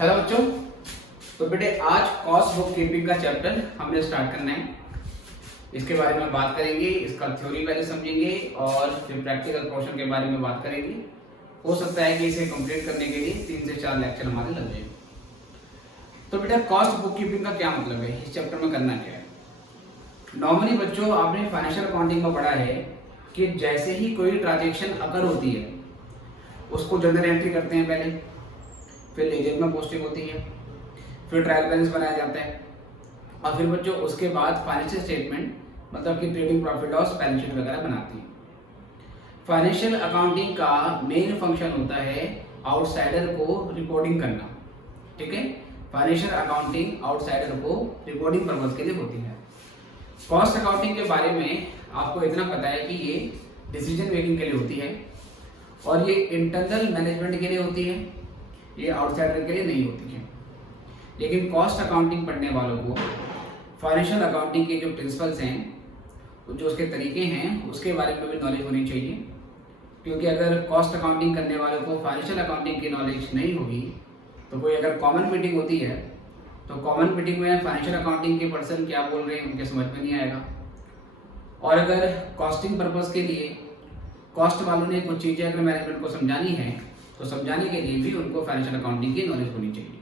Hello बच्चों। तो बेटे आज कॉस्ट बुक कीपिंग का चैप्टर हमने स्टार्ट करना है। इसके बारे में बात करेंगे, इसका थ्योरी पहले समझेंगे और फिर प्रैक्टिकल पोर्शन के बारे में बात करेंगे। हो सकता है कि इसे कंप्लीट करने के लिए 3 से 4 लेक्चर हमारे लग जाए। तो बेटा कॉस्ट बुक कीपिंग का क्या मतलब है, इस चैप्टर में करना क्या है। नॉर्मली बच्चों आपने फाइनेंशियल अकाउंटिंग में पढ़ा है कि जैसे ही कोई ट्रांजेक्शन अकर होती है उसको जनरल एंट्री करते हैं पहले, फिर लेजर में पोस्टिंग होती है, फिर ट्रायल बैलेंस बनाया जाता है और फिर बच्चों उसके बाद फाइनेंशियल स्टेटमेंट मतलब कि trading profit loss balance sheet वगैरह बनाती है। फाइनेंशियल अकाउंटिंग का मेन फंक्शन होता है आउटसाइडर को रिपोर्टिंग करना। ठीक है, फाइनेंशियल अकाउंटिंग आउटसाइडर को रिपोर्टिंग पर्पज के लिए होती है। कॉस्ट अकाउंटिंग के बारे में आपको इतना पता है कि ये डिसीजन मेकिंग के लिए होती है और ये इंटरनल मैनेजमेंट के लिए होती है, ये आउटसाइडर के लिए नहीं होती है। लेकिन कॉस्ट अकाउंटिंग पढ़ने वालों को फाइनेंशियल अकाउंटिंग के जो प्रिंसिपल्स हैं, जो उसके तरीके हैं, उसके बारे में भी नॉलेज होनी चाहिए। क्योंकि अगर कॉस्ट अकाउंटिंग करने वालों को फाइनेंशियल अकाउंटिंग की नॉलेज नहीं होगी तो कोई अगर कॉमन मीटिंग होती है तो कॉमन मीटिंग में फाइनेंशियल अकाउंटिंग के पर्सन क्या बोल रहे हैं उनके समझ में नहीं आएगा। और अगर कॉस्टिंग पर्पज़ के लिए कॉस्ट वालों ने कुछ चीज़ें अगर मैनेजमेंट को समझानी है तो समझाने के लिए भी उनको फाइनेंशियल अकाउंटिंग की नॉलेज होनी चाहिए।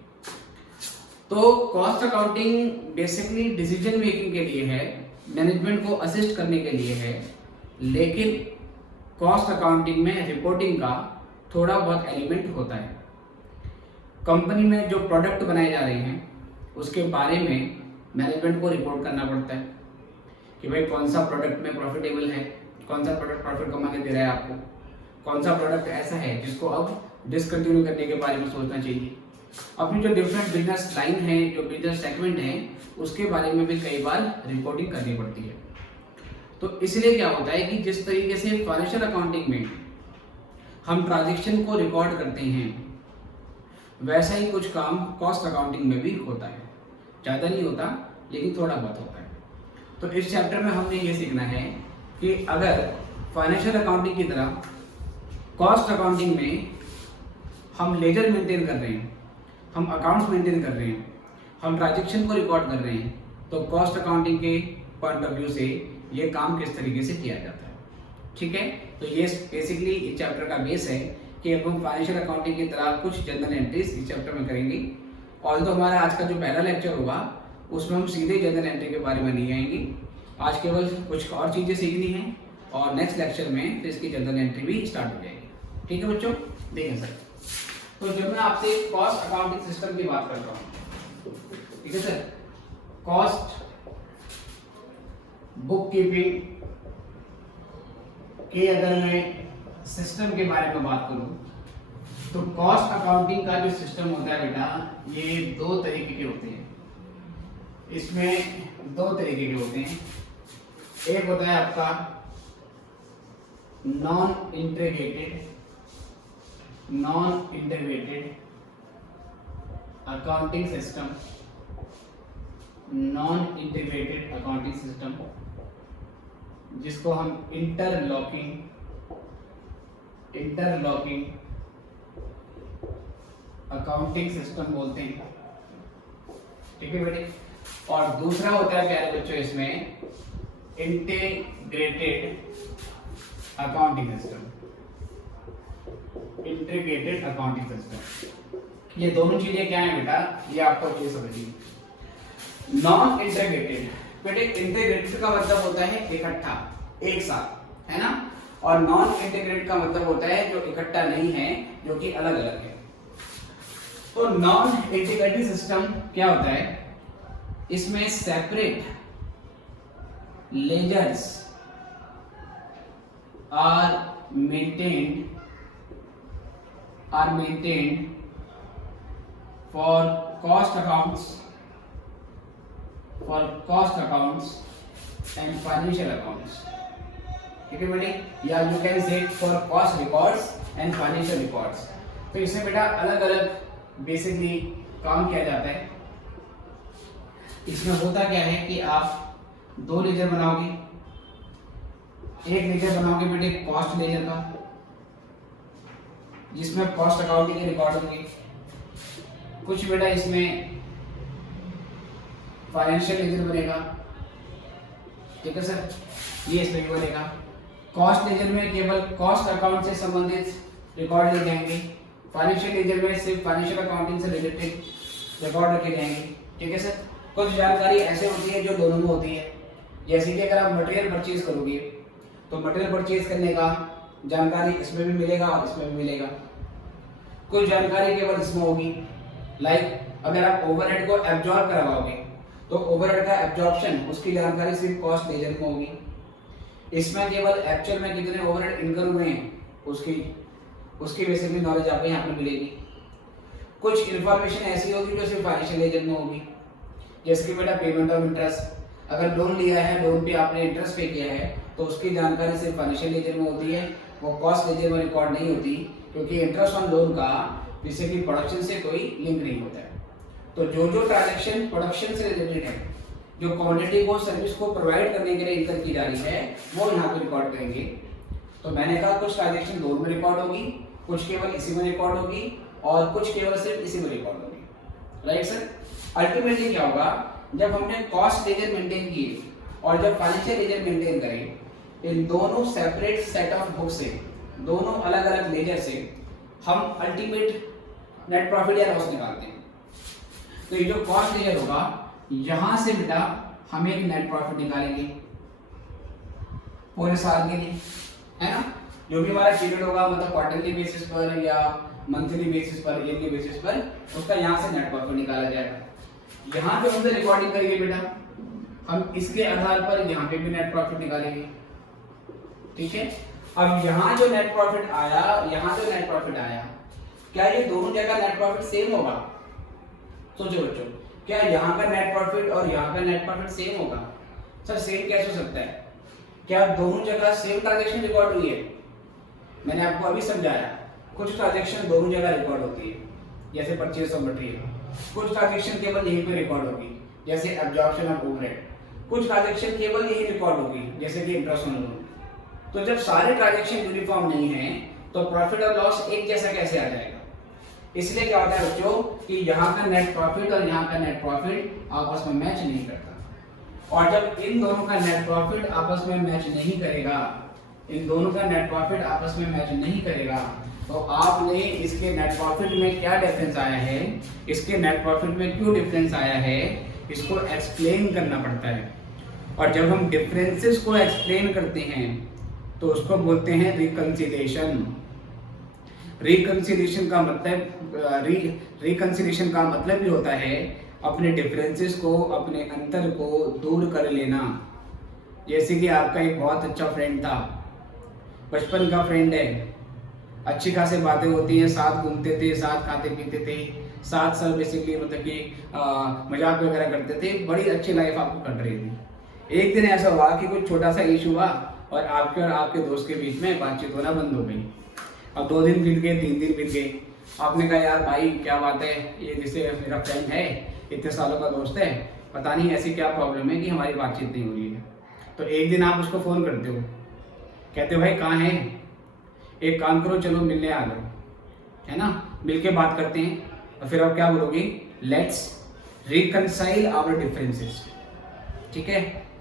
तो cost accounting basically decision making के लिए है, मैनेजमेंट को असिस्ट करने के लिए है। लेकिन कॉस्ट अकाउंटिंग में रिपोर्टिंग का थोड़ा बहुत एलिमेंट होता है। कंपनी में जो प्रोडक्ट बनाए जा रहे हैं उसके बारे में मैनेजमेंट को रिपोर्ट करना पड़ता है कि भाई कौन सा प्रोडक्ट में प्रॉफिटेबल है, कौन सा प्रोडक्ट प्रॉफिट कमा के दे रहा है आपको, कौन सा प्रोडक्ट ऐसा है जिसको अब डिसकंटिन्यू करने के बारे में सोचना चाहिए। अपनी जो डिफरेंट बिजनेस लाइन है, जो बिजनेस सेगमेंट है, उसके बारे में भी कई बार रिपोर्टिंग करनी पड़ती है। तो इसलिए क्या होता है कि जिस तरीके से फाइनेंशियल अकाउंटिंग में हम ट्रांजेक्शन को रिकॉर्ड करते हैं वैसा ही कुछ काम कॉस्ट अकाउंटिंग में भी होता है। ज़्यादा नहीं होता लेकिन थोड़ा बहुत होता है। तो इस चैप्टर में हमने ये सीखना है कि अगर फाइनेंशियल अकाउंटिंग की तरह कॉस्ट अकाउंटिंग में हम लेजर मेंटेन कर रहे हैं, हम अकाउंट्स मेंटेन कर रहे हैं, हम ट्रांजेक्शन को रिकॉर्ड कर रहे हैं, तो कॉस्ट अकाउंटिंग के पॉइंट ऑफ व्यू से ये काम किस तरीके से किया जाता है। ठीक है, तो ये बेसिकली इस चैप्टर का बेस है कि अब हम फाइनेंशियल अकाउंटिंग की तरह कुछ जनरल एंट्रीज इस चैप्टर में करेंगे। और तो हमारा आज का जो पहला लेक्चर होगा उसमें हम सीधे जनरल एंट्री के बारे में नहीं आएंगे। आज केवल कुछ और चीज़ें सीखनी है और नेक्स्ट लेक्चर में फिर इसकी जनरल एंट्री भी स्टार्ट हो जाएगी। ठीक है बच्चों, देखें सर। तो जब मैं आपसे कॉस्ट अकाउंटिंग सिस्टम की बात करता हूँ, ठीक है सर, कॉस्ट बुक कीपिंग के अगर मैं सिस्टम के बारे में बात करूं तो कॉस्ट अकाउंटिंग का जो सिस्टम होता है बेटा, ये 2 तरीके के होते हैं। इसमें 2 तरीके के होते हैं। एक होता है आपका non integrated accounting system, non integrated accounting system, जिसको हम इंटरलॉकिंग अकाउंटिंग सिस्टम बोलते हैं। ठीक है बेटे। और दूसरा होता है प्यारे बच्चों इसमें integrated accounting system, integrated accounting system. ये दोनों चीजें क्या है बेटा, ये आपको ये समझिए। नॉन इंटीग्रेटेड बेटे, इंटीग्रेटेड का मतलब होता है इकट्ठा, एक साथ, है ना। और नॉन इंटीग्रेटेड का मतलब होता है जो इकट्ठा नहीं है, जो कि अलग अलग है। तो नॉन इंटीग्रेटेड सिस्टम क्या होता है, इसमें separate ledgers are maintained for cost accounts and financial accounts. ठीक है बेटे, या you can say for cost records and financial records. तो इसमें बेटा अलग अलग बेसिकली काम किया जाता है। इसमें होता क्या है कि आप 2 लेजर बनाओगे। एक लेजर बनाओगे बेटे कॉस्ट लेजर का, जिसमें कॉस्ट अकाउंटिंग के रिकॉर्ड होंगे, कुछ बेटा इसमें फाइनेंशियल लेजर बनेगा, ठीक है सर, ये इसमें भी बनेगा। कॉस्ट लेजर में केवल कॉस्ट अकाउंट से संबंधित रिकॉर्ड लिखे जाएंगे, फाइनेंशियल लेजर में सिर्फ फाइनेंशियल अकाउंटिंग से रिलेटेड रिकॉर्ड रखे जाएंगे, ठीक है सर। कुछ जानकारी ऐसे होती है जो दोनों में होती है, जैसे कि अगर आप मटेरियल परचेज करोगे तो मटेरियल परचेज करने का जानकारी इसमें भी मिलेगा और इसमें भी मिलेगा। कुछ जानकारी केवल इसमें होगी, लाइक अगर आप ओवरहेड को एब्जॉर्ब करवाओगे तो ओवरहेड का एब्जॉर्प्शन उसकी जानकारी सिर्फ कॉस्ट लेजर में होगी। इसमें केवल एक्चुअल में कितने ओवरहेड इनकर हुए हैं उसकी बेसिकली नॉलेज आपको यहाँ पर मिलेगी। कुछ इन्फॉर्मेशन ऐसी होगी जो सिर्फ फाइनेंशियल लेजर में होगी, जैसे कि बेटा पेमेंट ऑफ इंटरेस्ट, अगर लोन लिया है, लोन पे आपने इंटरेस्ट पे किया है तो उसकी जानकारी सिर्फ फाइनेंशियल लेजर में होती है, वो कॉस्ट लेजर में रिकॉर्ड नहीं होती, क्योंकि इंटरेस्ट ऑन लोन का जिससे कि प्रोडक्शन से कोई लिंक नहीं होता है। तो जो ट्रांजैक्शन प्रोडक्शन से रिलेटेड है, जो क्वांटिटी को सर्विस को प्रोवाइड करने के लिए इनकर की जा रही है, वो यहाँ पे रिकॉर्ड करेंगे। तो मैंने कहा कुछ ट्रांजैक्शन लोन में रिकॉर्ड होगी, कुछ केवल इसी में रिकॉर्ड होगी और कुछ केवल सिर्फ इसी में रिकॉर्ड होगी, राइट सर। अल्टीमेटली क्या होगा, जब हमने कॉस्ट लेजर मेंटेन किए और जब फाइनेंशियल लेजर मेंटेन करें, इन दोनों सेपरेट सेट ऑफ बुक से, दोनों अलग अलग लेजर से हम अल्टीमेट नेट प्रॉफिट या लॉस निकालते हैं। तो ये जो कॉस्ट लेजर होगा, यहां से बेटा हम एक नेट प्रॉफिट निकालेंगे पूरे साल के लिए, है ना। जो भी हमारा पीरियड होगा, मतलब क्वार्टरली बेसिस पर या मंथली बेसिस पर, ईयरली बेसिस पर, उसका यहाँ से नेट प्रॉफिट निकाला जाएगा। यहाँ पे हमसे रिकॉर्डिंग करेंगे बेटा, हम इसके आधार पर यहाँ पे भी नेट प्रॉफिट निकालेंगे, ठीक है। अब यहाँ जो नेट प्रॉफिट आया, यहाँ जो नेट प्रॉफिट आया, क्या ये दोनों जगह नेट प्रॉफिट सेम होगा? सोचो बच्चों, क्या यहाँ का नेट प्रॉफिट और यहाँ का नेट प्रॉफिट सेम होगा? सर सेम कैसे हो सकता है? क्या दोनों जगह सेम ट्रांजैक्शन रिकॉर्ड हुई है? मैंने आपको अभी समझाया, कुछ ट्रांजैक्शन दोनों जगह रिकॉर्ड होती है, जैसे परचेज ऑफ मटेरियल। कुछ ट्रांजैक्शन केवल यहीं पे रिकॉर्ड होगी, जैसे एब्जॉर्प्शन ऑफ ओवरहेड। कुछ ट्रांजैक्शन केवल यही रिकॉर्ड होगी, जैसे कि इंटरेस्ट ऑन लोन। तो जब सारे ट्रांजैक्शन यूनिफॉर्म नहीं है तो प्रॉफिट और लॉस एक जैसा कैसे आ जाएगा? इसलिए क्या होता है बच्चों कि यहाँ का नेट प्रॉफिट और यहाँ का नेट प्रॉफिट आपस में मैच नहीं करता। और जब इन दोनों का नेट प्रॉफिट आपस में मैच नहीं करेगा, इन दोनों का नेट प्रॉफिट आपस में मैच नहीं करेगा, तो आपने इसके नेट प्रॉफिट में क्या डिफरेंस आया है, इसके नेट प्रॉफिट में क्यों डिफरेंस आया है, इसको एक्सप्लेन करना पड़ता है। और जब हम डिफरेंसेस को एक्सप्लेन करते हैं तो उसको बोलते हैं रिकंसिलिएशन। रिकंसिलिएशन का मतलब रिकंसिलिएशन का मतलब ही होता है अपने डिफरेंसेस को, अपने अंतर को दूर कर लेना। जैसे कि आपका एक बहुत अच्छा फ्रेंड था, बचपन का फ्रेंड है, अच्छी खासी बातें होती हैं, साथ घूमते थे, साथ खाते पीते थे, साथ सब बेसिकली मतलब कि मजाक वगैरह करते थे, बड़ी अच्छी लाइफ आपको कट रही थी। एक दिन ऐसा हुआ कि कुछ छोटा सा इशू हुआ और आपके दोस्त के बीच में बातचीत होना बंद हो गई। अब 2 दिन बीत गए, 3 दिन बीत गए, आपने कहा यार भाई क्या बात है, ये जैसे मेरा फ्रेंड है, इतने सालों का दोस्त है, पता नहीं ऐसी क्या प्रॉब्लम है कि हमारी बातचीत नहीं हो रही है। तो एक दिन आप उसको फ़ोन करते हो, कहते हो भाई कहाँ है, एक काम करो चलो मिलने आ जाओ, है ना, मिलके बात करते हैं। और फिर आप क्या बोलोगे, लेट्स रिकंसाइल आवर डिफरेंसेस, ठीक है,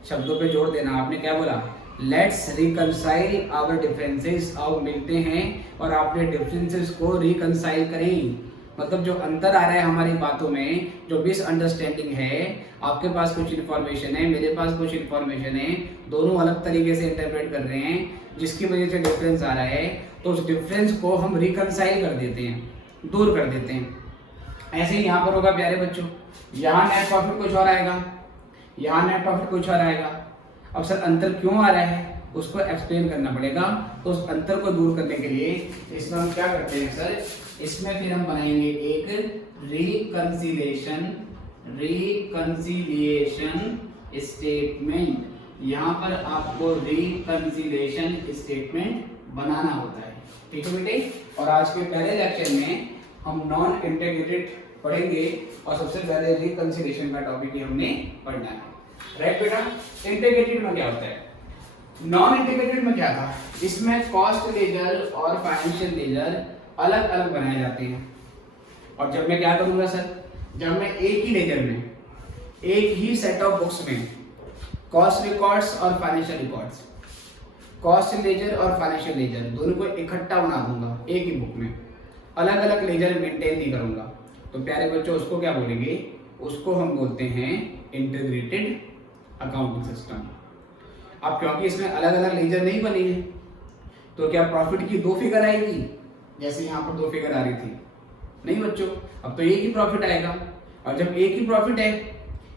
शब्दों पे जोड़ देना। आपने क्या बोला, लेट्स रिकंसाइल आवर डिफरेंसेस, आओ मिलते हैं और आपने डिफरेंसेस को रिकंसाइल करें। मतलब जो अंतर आ रहा है हमारी बातों में, जो मिसअंडरस्टैंडिंग है, आपके पास कुछ इन्फॉर्मेशन है, मेरे पास कुछ इन्फॉर्मेशन है, दोनों अलग तरीके से इंटरप्रेट कर रहे हैं, जिसकी वजह से डिफरेंस आ रहा है, तो उस डिफरेंस को हम रिकंसाइल कर देते हैं, दूर कर देते हैं। ऐसे ही यहाँ पर होगा प्यारे बच्चों, यहाँ नेट प्रॉफिट कुछ और आएगा, यहाँ नेट प्रॉफिट कुछ और आएगा। अब सर अंतर क्यों आ रहा है उसको एक्सप्लेन करना पड़ेगा। तो उस अंतर को दूर करने के लिए इसमें हम क्या करते हैं सर, इसमें फिर हम बनाएंगे एक रिकंसिलिएशन स्टेटमेंट। यहाँ पर आपको रिकंसिलिएशन स्टेटमेंट बनाना होता है, ठीक है बेटे। और आज के पहले लेक्चर में हम नॉन इंटीग्रेटेड पढ़ेंगे और सबसे पहले रिकंसिलिएशन का टॉपिक ही हमने पढ़ना है, राइट बेटा। इंटीग्रेटेड में क्या होता है, नॉन इंटीग्रेटेड में क्या था, इसमें कॉस्ट लेजर और फाइनेंशियल लेजर अलग अलग बनाए जाते हैं। और जब मैं क्या करूंगा सर, जब मैं एक ही लेजर में, एक ही सेट ऑफ बुक्स में कॉस्ट रिकॉर्ड्स और फाइनेंशियल रिकॉर्ड्स, कॉस्ट लेजर और फाइनेंशियल लेजर दोनों को इकट्ठा बना दूंगा एक ही बुक में, अलग अलग लेजर मेंटेन नहीं करूंगा, तो प्यारे बच्चों उसको क्या बोलेंगे, उसको हम बोलते हैं इंटीग्रेटेड अकाउंटिंग सिस्टम। अब क्योंकि इसमें अलग अलग लेजर नहीं बनी है तो क्या प्रॉफिट की दो फिगर आएगी जैसे यहाँ पर दो फिगर आ रही थी? नहीं बच्चों, अब तो एक ही प्रॉफिट आएगा। और जब एक ही प्रॉफिट है,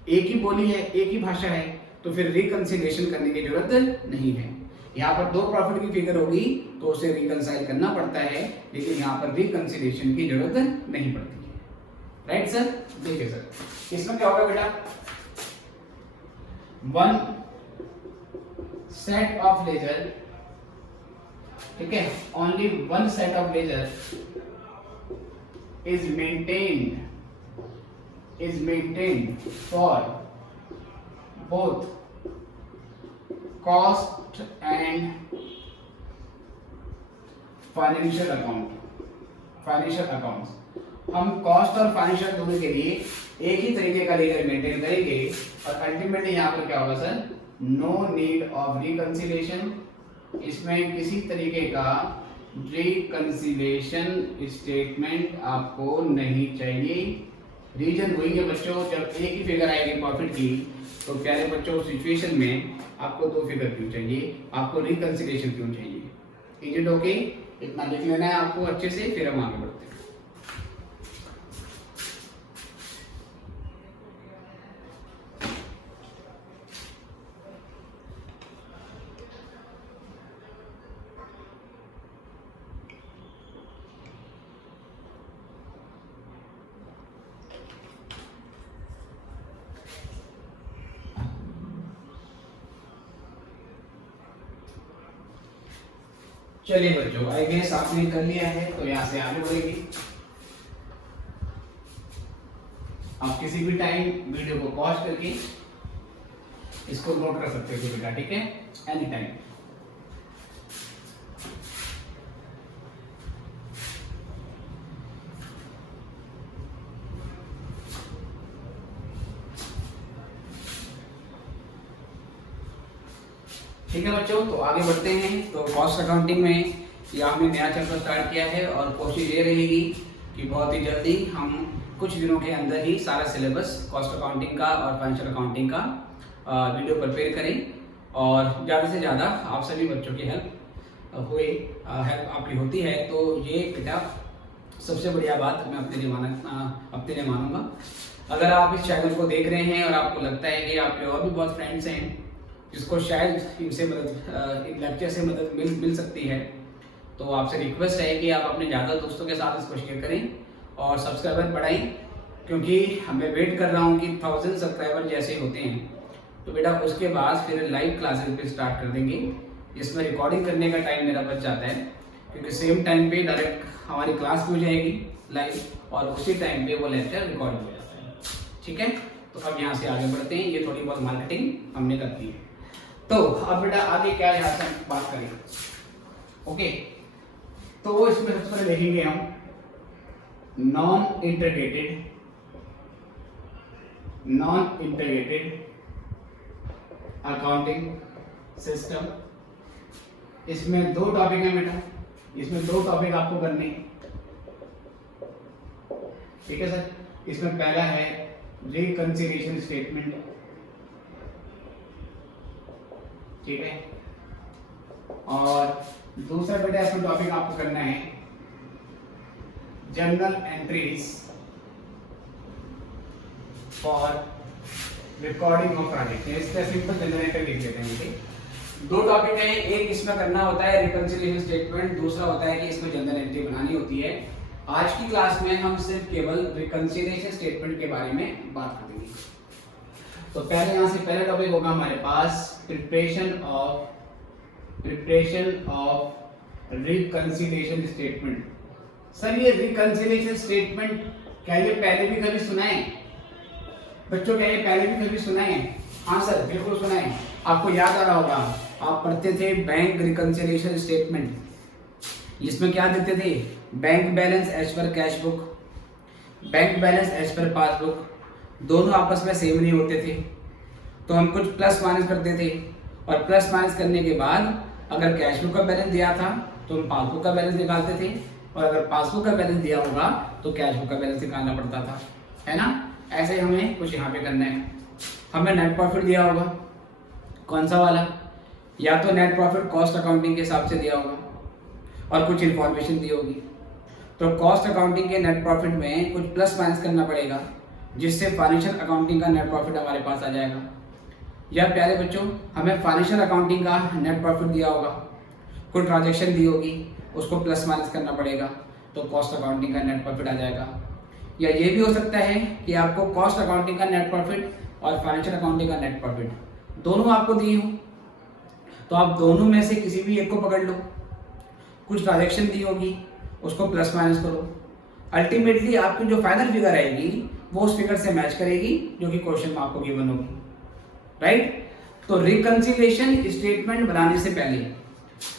एक ही बोली है, एक ही भाषा है, तो फिर रिकंसिलिएशन करने की जरूरत नहीं है। यहाँ पर दो प्रॉफिट की फिगर होगी तो उसे रिकंसाइल करना पड़ता है, लेकिन यहाँ पर रिकंसिलिएशन की जरूरत नहीं पड़ती है। Right sir? देखिए सर, इसमें क्या होगा बेटा, वन सेट ऑफ लेजर, ठीक है, only one set of ledger is maintained for both cost and financial accounts। हम कॉस्ट और फाइनेंशियल दोनों के लिए एक ही तरीके का लेजर मेंटेन करेंगे और अल्टीमेटली यहाँ पर क्या होगा sir, no need of reconciliation. इसमें किसी तरीके का रिकंसिलिएशन स्टेटमेंट आपको नहीं चाहिए। रीजन वही है बच्चों, जब एक ही फिगर आएगी प्रॉफिट की तो प्यारे बच्चों उस सिचुएशन में आपको दो फिगर क्यों चाहिए, आपको रिकंसिलिएशन क्यों चाहिए? Is it okay? इतना लिख लेना है आपको अच्छे से, फिर हम आगे बढ़ते हैं। चलिए बच्चों, आई गेस आपने कर लिया है तो यहाँ से आगे बढ़ेगी। आप किसी भी टाइम वीडियो को पॉज करके इसको नोट कर सकते हो बेटा, ठीक है, एनी टाइम। ठीक है बच्चों, तो आगे बढ़ते हैं। तो कॉस्ट अकाउंटिंग में या हमने नया चैप्टर स्टार्ट किया है और कोशिश ये रहेगी कि बहुत ही जल्दी हम कुछ दिनों के अंदर ही सारा सिलेबस कॉस्ट अकाउंटिंग का और फाइनेंशियल अकाउंटिंग का वीडियो प्रिपेयर करें और ज़्यादा से ज़्यादा आप सभी बच्चों की हेल्प आपकी होती है तो ये बेटा सबसे बढ़िया बात मैं अपने लिए मानूंगा। अगर आप इस चैनल को देख रहे हैं और आपको लगता है कि आपके और भी बहुत फ्रेंड्स हैं जिसको शायद इनसे मदद, लेक्चर से मदद मिल सकती है, तो आपसे रिक्वेस्ट है कि आप अपने ज़्यादा दोस्तों के साथ इसको शेयर करें और सब्सक्राइबर बढ़ाएं, क्योंकि मैं वेट कर रहा हूँ कि 1000 सब्सक्राइबर जैसे होते हैं तो बेटा उसके बाद फिर लाइव क्लासेस भी स्टार्ट कर देंगे, जिसमें रिकॉर्डिंग करने का टाइम मेरा बच जाता है, क्योंकि सेम टाइम पे डायरेक्ट हमारी क्लास भी हो जाएगी लाइव और उसी टाइम पे वो लेक्चर रिकॉर्ड हो जाता है। ठीक है, तो अब यहाँ से आगे बढ़ते हैं। ये थोड़ी बहुत मार्केटिंग हमने कर दी है, तो अब बेटा आगे क्या यहाँ से बात करें। ओके, तो इसमें सबसे पहले देखेंगे हम नॉन इंटीग्रेटेड अकाउंटिंग सिस्टम। इसमें दो टॉपिक है बेटा, इसमें दो टॉपिक आपको करने हैं, ठीक है सर। इसमें पहला है रिकंसिलिएशन स्टेटमेंट, ठीक है, और दूसरा बेटा इसमें टॉपिक आपको करना है journal entries for recording of transaction. इसका सिंपल जनरल एंट्री लिख लेते हैं। ठीक, दो टॉपिक है, एक इसमें करना होता है रिकंसिलिएशन स्टेटमेंट, दूसरा होता है कि इसमें जनरल एंट्री बनानी होती है। आज की क्लास में हम सिर्फ केवल रिकंसिलिएशन स्टेटमेंट के बारे में बात करेंगे। तो पहले यहाँ से पहला टॉपिक होगा हमारे पास preparation of reconciliation statement. Sir ये रिकंसिलिएशन स्टेटमेंट क्या ये पहले भी कभी सुना है बच्चों? क्या ये पहले भी कभी सुना है? हाँ सर, बिल्कुल सुना है। आपको याद आ रहा होगा, आप पढ़ते थे बैंक रिकंसिलिएशन स्टेटमेंट, जिसमें क्या देखते थे, bank balance as per cash book, bank balance as per passbook दोनों आपस में सेम नहीं होते थे, तो हम कुछ प्लस माइनस करते थे, और प्लस माइनस करने के बाद अगर कैश बुक का बैलेंस दिया था तो हम पासबुक का बैलेंस निकालते थे, और अगर पासबुक का बैलेंस दिया होगा तो कैश बुक का बैलेंस निकालना पड़ता था, है ना। ऐसे हमें कुछ यहाँ पे करना है। हमें नेट प्रॉफिट दिया होगा, कौन सा वाला, या तो नेट प्रॉफिट कॉस्ट अकाउंटिंग के हिसाब से दिया होगा और कुछ इन्फॉर्मेशन दी होगी। तो कॉस्ट अकाउंटिंग के नेट प्रॉफिट में कुछ प्लस माइनस करना पड़ेगा, जिससे फाइनेंशियल अकाउंटिंग का नेट प्रॉफिट हमारे पास आ जाएगा। या प्यारे बच्चों, हमें फाइनेंशियल अकाउंटिंग का नेट प्रॉफिट दिया होगा, कोई ट्रांजेक्शन दी होगी, उसको प्लस माइनस करना पड़ेगा, तो कॉस्ट अकाउंटिंग का नेट प्रॉफिट आ जाएगा। या ये भी हो सकता है कि आपको कॉस्ट अकाउंटिंग का नेट प्रॉफिट और फाइनेंशियल अकाउंटिंग का नेट प्रॉफिट दोनों आपको दिए हो, तो आप दोनों में से किसी भी एक को पकड़ लो, कुछ ट्रांजेक्शन दी होगी, उसको प्लस माइनस करो, अल्टीमेटली आपकी जो फाइनल फिगर आएगी वो उस फिगर से मैच करेगी जो कि क्वेश्चन में आपको गिवन होगी, राइट। तो रिकंसिलिएशन स्टेटमेंट बनाने से पहले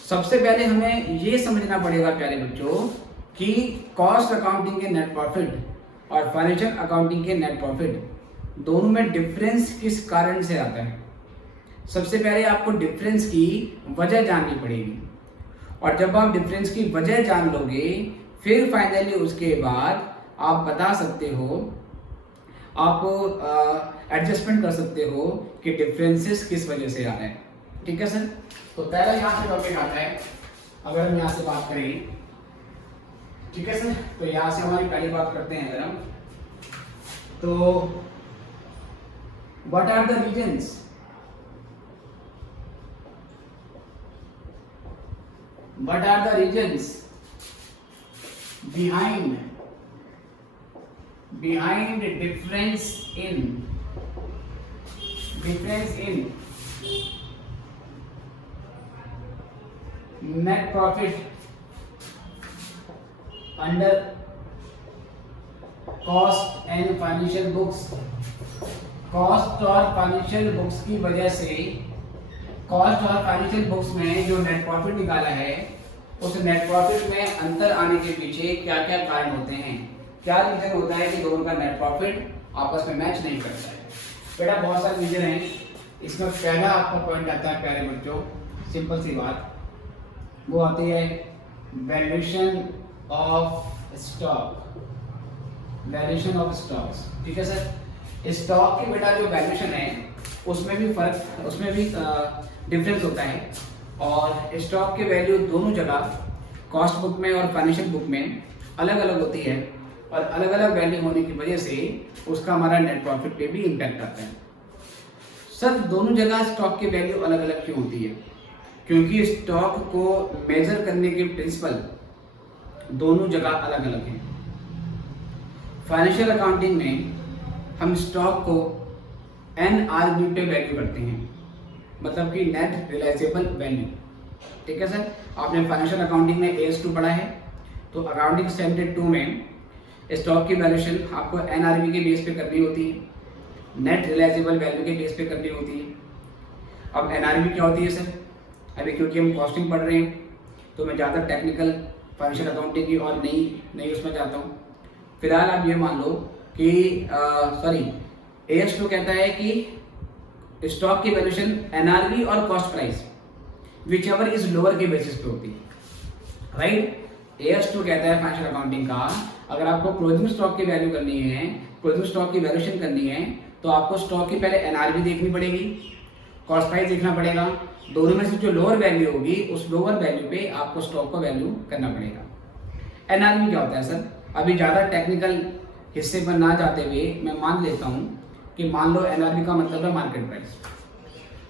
सबसे पहले हमें ये समझना पड़ेगा प्यारे बच्चों कि कॉस्ट अकाउंटिंग के नेट प्रॉफिट और फाइनेंशियल अकाउंटिंग के नेट प्रॉफिट दोनों में डिफरेंस किस कारण से आता है। सबसे पहले आपको डिफरेंस की वजह जाननी पड़ेगी, और जब आप डिफरेंस की वजह जान लोगे फिर फाइनली उसके बाद आप बता सकते हो, आप एडजस्टमेंट कर सकते हो कि डिफरेंसेस किस वजह से आ रहे हैं। ठीक है सर। तो पहला यहाँ से टॉपिक आता है, अगर हम यहाँ से बात करें, ठीक है सर। तो यहाँ से हमारी पहली बात करते हैं अगर हम, तो what are the reasons behind difference in net profit under cost and financial books। Cost और फाइनेंशियल बुक्स की वजह से, कॉस्ट और फाइनेंशियल बुक्स में जो नेट प्रॉफिट निकाला है उस नेट प्रॉफिट में अंतर आने के पीछे क्या क्या कारण होते हैं, क्या रीजन होता है कि दोनों का नेट प्रॉफिट आपस में मैच नहीं करता है। बेटा बहुत सारे रीजन हैं, इसमें पहला आपका पॉइंट आता है प्यारे बच्चों, सिंपल सी बात, वो आती है valuation of stock, valuation of stocks. ठीक है सर। स्टॉक की बेटा जो वैल्यूएशन है उसमें भी फर्क, उसमें भी डिफरेंस होता है, और स्टॉक की वैल्यू दोनों जगह कॉस्ट बुक में और फाइनेंशियल बुक में अलग अलग होती है, और अलग अलग वैल्यू होने की वजह से उसका हमारा नेट प्रॉफिट पे भी इम्पैक्ट आता है। सर दोनों जगह स्टॉक की वैल्यू अलग अलग क्यों होती है? क्योंकि स्टॉक को मेजर करने के प्रिंसिपल दोनों जगह अलग अलग हैं। फाइनेंशियल अकाउंटिंग में हम स्टॉक को NRV पे वैल्यू करते हैं, मतलब कि नेट रियलाइजेबल वैल्यू। ठीक है सर। आपने फाइनेंशियल अकाउंटिंग में AS2 पढ़ा है, तो अकाउंटिंग स्टैंडर्ड 2 में स्टॉक की वैल्यूएशन आपको NRV के बेस पे करनी होती है, नेट रियलाइजेबल वैल्यू के बेस पे करनी होती है। अब NRV क्या होती है सर? अभी क्योंकि हम कॉस्टिंग पढ़ रहे हैं तो मैं ज़्यादा टेक्निकल फाइनेंशियल अकाउंटिंग की और नई उसमें जाता हूँ। फिलहाल आप ये मान लो कि AS2 कहता है कि स्टॉक की वैल्यूएशन NRV और cost price which ever is lower के बेसिस पे होती है, राइट। AS2 कहता है फाइनेंशियल अकाउंटिंग का, अगर आपको क्लोजिंग स्टॉक की वैल्यू करनी है, क्लोजिंग स्टॉक की वैल्यूएशन करनी है, तो आपको स्टॉक की पहले NRV देखनी पड़ेगी, कॉस्ट प्राइस देखना पड़ेगा, दोनों में से जो लोअर वैल्यू होगी उस लोअर वैल्यू पे आपको स्टॉक को वैल्यू करना पड़ेगा। NRV क्या होता है सर? अभी ज़्यादा टेक्निकल हिस्से पर ना जाते हुए मैं मान लेता हूँ कि मान लो NRV का मतलब है मार्केट प्राइस।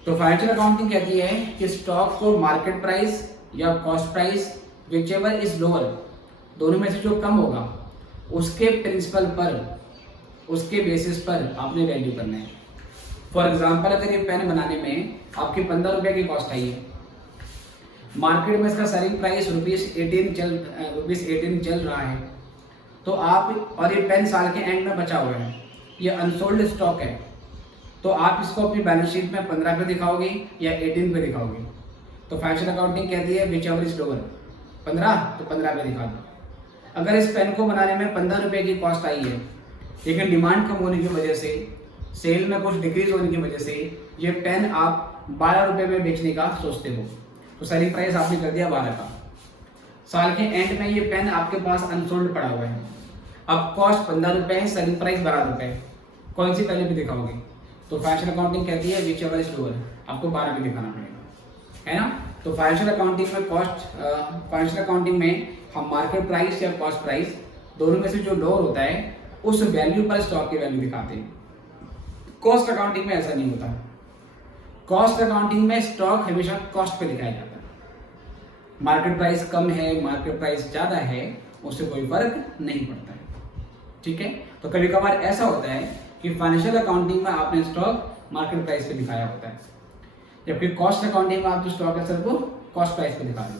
तो फाइनेंशियल अकाउंटिंग कहती है कि स्टॉक को मार्केट प्राइस या cost price which ever is lower, दोनों में से जो कम होगा उसके प्रिंसिपल पर, उसके बेसिस पर आपने वैल्यू करना है। फॉर एग्जाम्पल अगर ये पेन बनाने में आपकी 15 रुपये की कॉस्ट आई है, मार्केट में इसका सेलिंग प्राइस ₹18 चल रहा है, तो आप, और ये पेन साल के एंड में बचा हुआ है, ये अनसोल्ड स्टॉक है, तो आप इसको अपनी बैलेंस शीट में 15 पे दिखाओगे या 18 पे दिखाओगे। तो फाइनेंशियल अकाउंटिंग कहती है विच एवर इज लोअर, 15 तो 15 पे दिखा दो। अगर इस पेन को बनाने में 15 रुपए की कॉस्ट आई है, लेकिन डिमांड कम होने की वजह से, सेल में कुछ डिक्रीज होने की वजह से ये पेन आप 12 रुपए में बेचने का सोचते हो, तो सेलिंग प्राइस आपने कर दिया 12 का। साल के एंड में ये पेन आपके पास अनसोल्ड पड़ा हुआ है, अब कॉस्ट 15 रुपए है, सेलिंग प्राइस 12 रुपए है, कौन सी वैल्यू पे दिखाओगे? तो फाइनेंशियल अकाउंटिंग कहती है विच एवर इज लोअर, आपको 12 पे दिखाना पड़ेगा, है ना। तो फाइनेंशियल अकाउंटिंग में फाइनेंशियल अकाउंटिंग में हम मार्केट प्राइस या कॉस्ट प्राइस दोनों में से जो लोअर होता है उस वैल्यू पर स्टॉक की वैल्यू दिखाते हैं। कॉस्ट अकाउंटिंग में ऐसा नहीं होता। कॉस्ट अकाउंटिंग में स्टॉक हमेशा कॉस्ट पे दिखाया जाता है। मार्केट प्राइस कम है, मार्केट प्राइस ज्यादा है, उससे कोई फर्क नहीं पड़ता है, ठीक है। तो कभी कभार ऐसा होता है कि फाइनेंशियल अकाउंटिंग में आपने स्टॉक मार्केट प्राइस पे दिखाया होता है, जबकि कॉस्ट अकाउंटिंग में आप जो स्टॉक है सर वो कॉस्ट प्राइस पे दिखा रहे हो।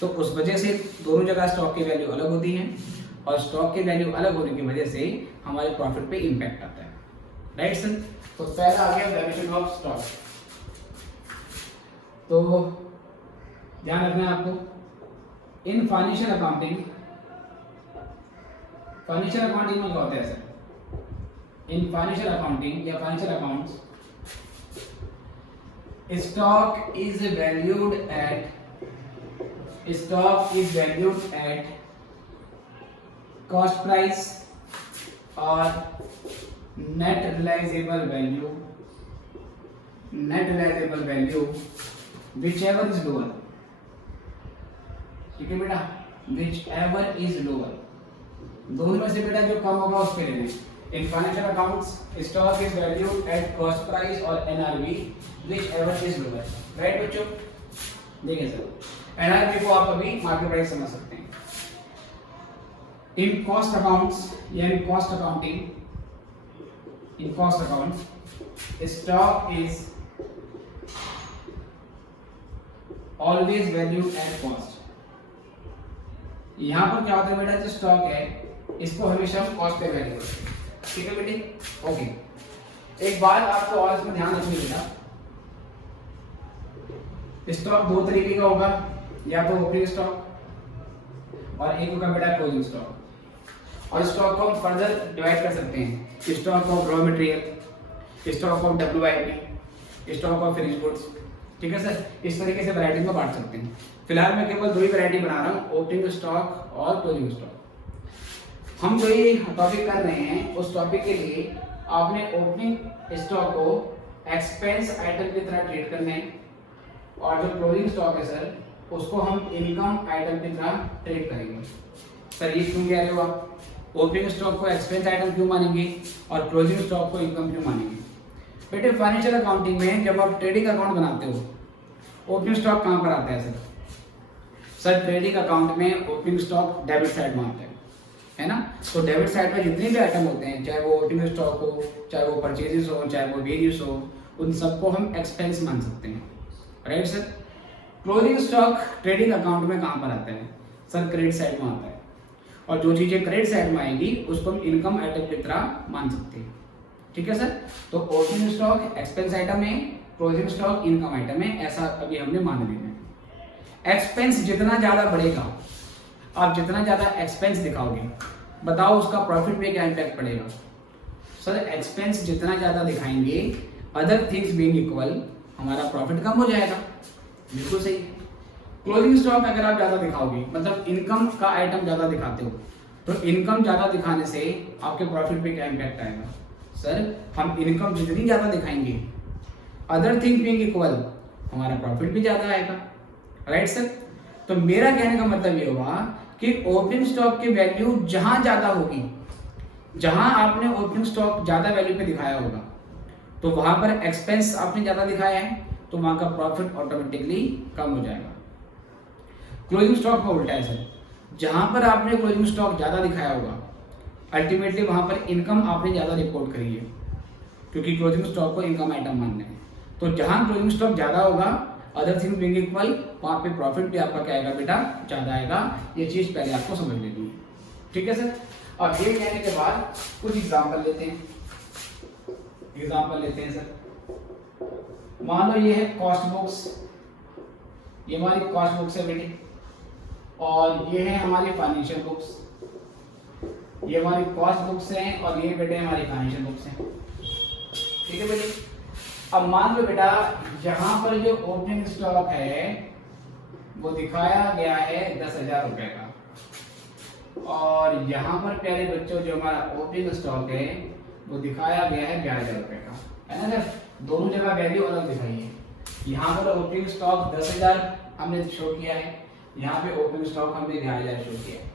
तो उस वजह से दोनों जगह स्टॉक की वैल्यू अलग होती है, और स्टॉक की वैल्यू अलग होने की वजह से हमारे प्रॉफिट पे इंपैक्ट आता है, राइट सर। तो पहला आ गया वैल्यूएशन ऑफ स्टॉक। तो ध्यान रखना है आपको, इन फाइनेंशियल अकाउंटिंग में क्या होता है सर, इन फाइनेंशियल अकाउंटिंग या financial accounts stock is valued at cost price or net realizable value whichever is lower, ठीक है बेटा, whichever is lower, दोनों में से बेटा जो कम होगा उस पे लेना है। In financial accounts, stock is valued at cost price or NRV, whichever is lower, right बच्चों? देखिए सर, NRV को आप अभी मार्केट प्राइस समझ सकते हैं। In cost accounts या in cost accounting, in cost accounts, stock is always valued at cost। यहाँ पर क्या होता है बेटा, जो स्टॉक है इसको हमेशा हम कॉस्ट पे वैल्यू करते हैं, ठीक है बेटे, ओके। एक बात आपको और इसमें ध्यान रखनी बेटा, स्टॉक दो तरीके का होगा, या तो ओपनिंग स्टॉक और एक होगा बेटा क्लोजिंग स्टॉक। और स्टॉक को हम फर्दर डिवाइड कर सकते हैं, stock of raw material, stock of WIP, stock of finish goods, ठीक है सर। इस तरीके से वैरायटी में बांट सकते हैं। फिलहाल मैं केवल दो ही वैरायटी बना रहा हूँ, ओपनिंग स्टॉक और क्लोजिंग स्टॉक। हम जो ये टॉपिक कर रहे हैं उस टॉपिक के लिए आपने ओपनिंग स्टॉक को एक्सपेंस आइटम की तरह ट्रीट करना है, और जो क्लोजिंग स्टॉक है सर उसको हम इनकम आइटम की तरह ट्रीट करेंगे। सर ये क्यों कह रहे हो आप, ओपनिंग स्टॉक को एक्सपेंस आइटम क्यों मानेंगे और क्लोजिंग स्टॉक को इनकम क्यों मानेंगे? बेटे फाइनेंशियल अकाउंटिंग में जब आप ट्रेडिंग अकाउंट बनाते हो, ओपनिंग स्टॉक कहाँ पर आता है सर? सर ट्रेडिंग अकाउंट में ओपनिंग स्टॉक डेबिट साइड में आता है ना। तो डेबिट साइड में जितने भी आइटम होते हैं, चाहे वो ओपनिंग स्टॉक हो, चाहे वो परचेजेस हो, चाहे वो वेरियस हो, उन सबको हम एक्सपेंस मान सकते हैं, right sir. Closing stock trading account में कहाँ पर आता है सर? क्रेडिट साइड में आता है, और जो चीजें क्रेडिट साइड में आएंगी उसको हम इनकम आइटम की तरह मान सकते हैं, ठीक है सर। तो ओपनिंग स्टॉक एक्सपेंस आइटम है, क्लोजिंग स्टॉक इनकम आइटम है, ऐसा अभी हमने मान लेना है। एक्सपेंस जितना ज्यादा बढ़ेगा, आप जितना ज्यादा एक्सपेंस दिखाओगे, बताओ उसका प्रॉफिट पे क्या इम्पैक्ट पड़ेगा? सर एक्सपेंस जितना ज्यादा दिखाएंगे, अदर थिंग्स बीइंग इक्वल, हमारा प्रॉफिट कम हो जाएगा, बिल्कुल सही। क्लोजिंग स्टॉक अगर आप ज्यादा दिखाओगे, मतलब इनकम का आइटम ज्यादा दिखाते हो, तो इनकम ज्यादा दिखाने से आपके प्रॉफिट पे क्या इम्पैक्ट आएगा? सर हम इनकम जितनी ज्यादा दिखाएंगे, अदर थिंग बीइंग इक्वल, हमारा प्रॉफिट भी ज्यादा आएगा, राइट सर। तो मेरा कहने का मतलब ये होगा कि ओपनिंग स्टॉक की वैल्यू जहां ज्यादा होगी, जहां आपने ओपनिंग स्टॉक ज्यादा वैल्यू पे दिखाया होगा, तो वहां पर एक्सपेंस आपने ज्यादा दिखाया है, तो वहां का प्रॉफिट ऑटोमेटिकली कम हो जाएगा। क्लोजिंग स्टॉक का उल्टा है सर, जहां पर आपने क्लोजिंग स्टॉक ज्यादा दिखाया होगा, अल्टीमेटली वहां पर इनकम आपने ज्यादा रिपोर्ट करी है, क्योंकि क्लोजिंग स्टॉक को इनकम आइटम मानना है। तो जहां क्लोजिंग स्टॉक ज्यादा होगा, अदर थिंग बीइंग इक्वल, वहां पे प्रॉफिट भी आपका क्या आएगा बेटा? ज्यादा आएगा। ये चीज पहले आपको समझ लेनी है, ठीक है सर। अब ये कहने के बाद कुछ एग्जांपल लेते हैं। सर मान लो ये है कॉस्ट बुक्स, ये हमारी कॉस्ट बुक्स है बेटी, और ये है हमारी फाइनेंशियल बुक्स, ये हमारी कॉस्ट बुक्स हैं और ये बेटे हमारी फाइनेंशियल बुक्स हैं। ठीक है बेटे। अब मान लो बेटा यहाँ पर जो ओपनिंग स्टॉक है वो दिखाया गया है 10,000 रुपए का, और यहाँ पर प्यारे बच्चों जो हमारा ओपनिंग स्टॉक है वो दिखाया गया है 11,000 रुपए का, है ना सर। दोनों जगह वैल्यू अलग दिखाई है। यहाँ पर ओपनिंग स्टॉक 10,000 हमने शो किया है, यहाँ पे ओपनिंग स्टॉक हमने 11,000 शो किया है।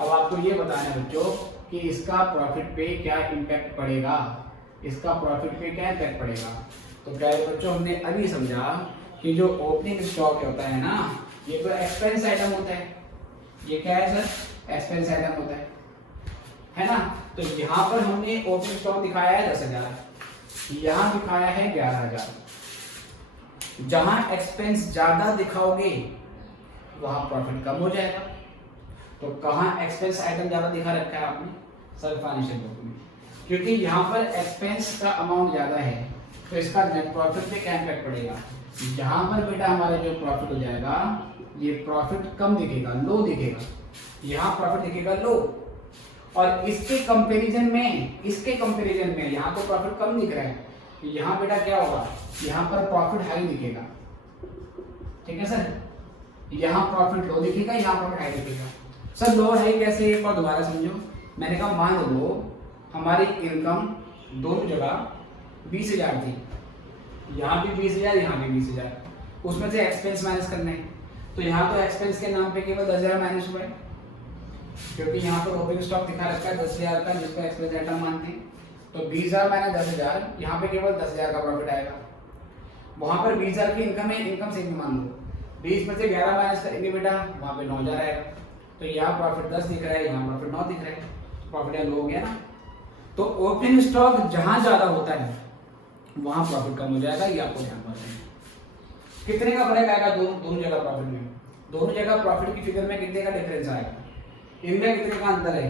अब आपको ये बताना है बच्चों कि इसका प्रॉफिट पे क्या इम्पैक्ट पड़ेगा, इसका प्रॉफिट पे क्या इम्पैक्ट पड़ेगा। तो प्यारे बच्चों हमने अभी समझा कि जो ओपनिंग स्टॉक होता है ना, ये तो एक्सपेंस आइटम होता है। ये क्या है सर? एक्सपेंस आइटम होता है ना। तो यहाँ पर हमने ओपनिंग स्टॉक दिखाया है 10,000, यहाँ दिखाया है 11,000। जहां एक्सपेंस ज्यादा दिखाओगे वहां प्रॉफिट कम हो जाएगा। तो कहाँ एक्सपेंस आइटम ज्यादा दिखा रखा है आपने? सर फाइनेंशियल बुक में, क्योंकि यहाँ पर एक्सपेंस का अमाउंट ज्यादा है तो इसका नेट प्रॉफिट पे क्या इम्पैक्ट पड़ेगा। जहां पर बेटा हमारा जो प्रॉफिट हो जाएगा ये प्रॉफिट कम दिखेगा, लो दिखेगा, यहाँ प्रॉफिट दिखेगा लो। और इसके कंपैरिजन में यहाँ तो प्रॉफिट कम दिख रहा है, यहाँ बेटा क्या होगा, यहाँ पर प्रॉफिट हाई दिखेगा। ठीक है सर, यहाँ प्रॉफिट लो दिखेगा, यहाँ प्रॉफिट हाई दिखेगा। सर लो और हाई कैसे, एक बार दोबारा समझो। मैंने कहा मान लो हमारी इनकम दोनों जगह 20,000 थी, यहाँ भी 20,000, यहाँ भी 20,000, उसमें से एक्सपेंस माइनस करने हैं। तो यहाँ तो एक्सपेंस के नाम पे केवल 10,000 माइनस हुआ है, क्योंकि यहाँ पर ओपनिंग स्टॉक दिखा रखा है 10,000 का, जिसको एक्सपेंस आइटम मानते हैं। तो 20,000 माइनस 10,000, यहाँ पे केवल 10,000 का प्रॉफिट आएगा। वहां पर 20,000 की इनकम है, इनकम से मान लो 20 में से 11 माइनस करेंगे बेटा, वहां पे 9,000 आएगा। तो यहाँ प्रॉफिट 10 दिख रहा है, यहाँ प्रॉफिट 9 दिख रहा है, प्रॉफिट लो हो गया ना। तो ओपनिंग स्टॉक जहां ज्यादा होता है वहां प्रॉफिट कम हो जाएगा, ये आपको ध्यान रखना है। कितने का फर्क आएगा दोनों जगह प्रॉफिट में? दोनों जगह प्रॉफिट की फिगर में कितने का डिफरेंस आएगा? इनमें कितने का अंतर है?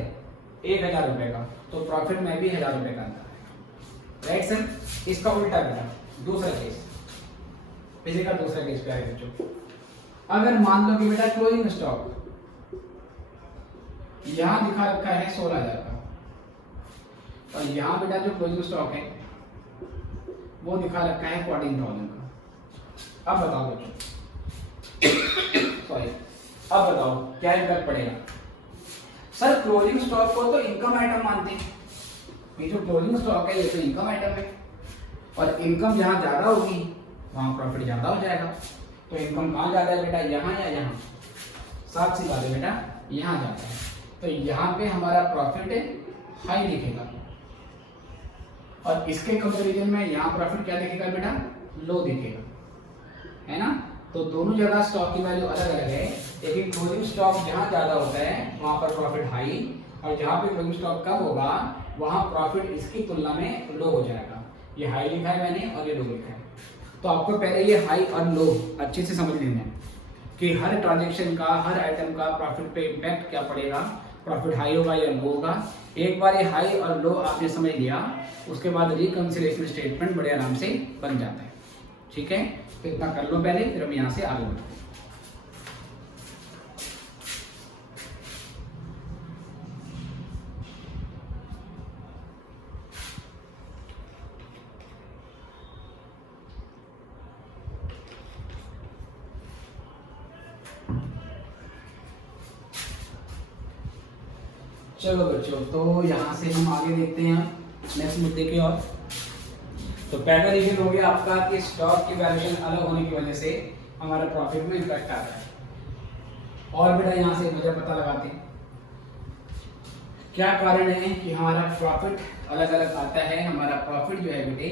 1,000 रुपए का। तो प्रॉफिट में भी 1,000 रुपए का अंतर है, राइट सर। इसका उल्टा बेटा दूसरा केस, फिजिकल दूसरा केस क्या है बच्चों। अगर मान लो कि बेटा क्लोजिंग स्टॉक यहां दिखा रखा है 16,000 का, और यहां बेटा जो क्लोजिंग स्टॉक है वो दिखा रखा है 14,000 का। अब बताओ बच्चों सॉरी, अब बताओ क्या इम्पैक्ट पड़ेगा। सर क्लोजिंग स्टॉक को तो इनकम आइटम मानते हैं, ये जो क्लोजिंग स्टॉक है ये तो इनकम आइटम है, और इनकम जहां ज्यादा होगी वहां प्रॉफिट ज्यादा हो जाएगा। तो इनकम कहाँ ज्यादा है बेटा, यहाँ या यहाँ? साफ सी बात है बेटा, यहाँ जाता है। तो यहाँ पे हमारा प्रॉफिट हाई दिखेगा, और इसके कंपैरिजन में यहाँ प्रॉफिट क्या दिखेगा बेटा, लो दिखेगा, है ना। तो दोनों जगह स्टॉक की वैल्यू अलग अलग है, लेकिन क्लोजिंग स्टॉक जहाँ ज्यादा होता है वहां पर प्रॉफिट हाई, और जहाँ पे क्लोजिंग स्टॉक कम होगा वहां प्रॉफिट इसकी तुलना में लो हो जाएगा। ये हाई लिखा है मैंने और ये लो लिखा है। तो आपको पहले ये हाई और लो अच्छे से समझ लेना है कि हर ट्रांजेक्शन का, हर आइटम का प्रॉफिट पे इम्पैक्ट क्या पड़ेगा, प्रॉफिट हाई होगा या लो होगा। एक बार ये हाई और लो आपने समझ लिया, उसके बाद रिकंसिलिएशन स्टेटमेंट बड़े आराम से बन जाता है। ठीक है, तो इतना कर लो पहले, फिर हम यहाँ से आगे बढ़ते हैं। चलो बच्चों, तो यहाँ से हम आगे देखते हैं नेक्स्ट मुद्दे की ओर। तो पहला रीजन हो गया आपका कि स्टॉक की वैल्यूएशन अलग होने की वजह से हमारा प्रॉफिट में इम्पैक्ट आता है। और बेटा यहाँ से वजह पता लगाते हैं, क्या कारण है कि हमारा प्रॉफिट अलग अलग आता है। हमारा प्रॉफिट जो है बेटे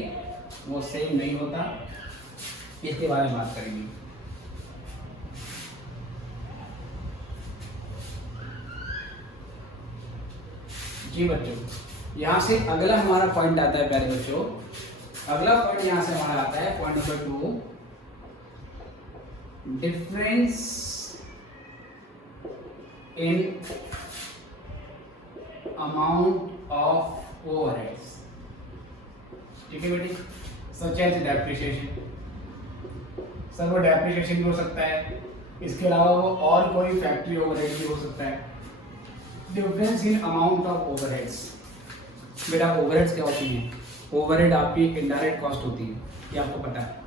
वो सेम नहीं होता, इसके बारे में बात करेंगे। जी बच्चों, यहाँ से अगला हमारा पॉइंट आता है प्यारे बच्चों, अगला पॉइंट यहाँ से हमारा आता है point number 2, difference in amount of overheads. ठीक है बेटी, सच एज डेप्रिसिएशन। सर वो डेप्रिसिएशन भी हो सकता है, इसके अलावा वो और कोई फैक्ट्री ओवरहेड भी हो सकता है, difference in amount of overheads. बेटा ओवरहेड्स क्या होती हैं? ओवरहेड आपकी इनडायरेक्ट कॉस्ट होती है, ये आपको पता है।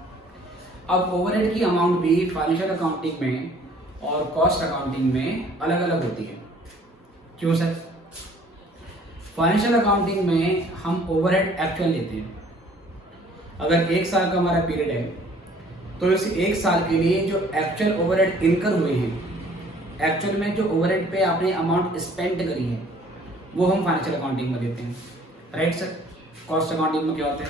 अब ओवरहेड की अमाउंट भी फाइनेंशियल अकाउंटिंग में और कॉस्ट अकाउंटिंग में अलग अलग होती है। क्यों सर? फाइनेंशियल अकाउंटिंग में हम ओवरहेड एक्चुअल लेते हैं। अगर 1 साल का हमारा पीरियड है तो इस 1 साल के लिए जो एक्चुअल ओवरहेड इनकर हुए हैं, एक्चुअल में जो ओवरहेड पे आपने अमाउंट स्पेंड करी है, वो हम फाइनेंशियल अकाउंटिंग में देते हैं। Right sir? कॉस्ट अकाउंटिंग में क्या होता है?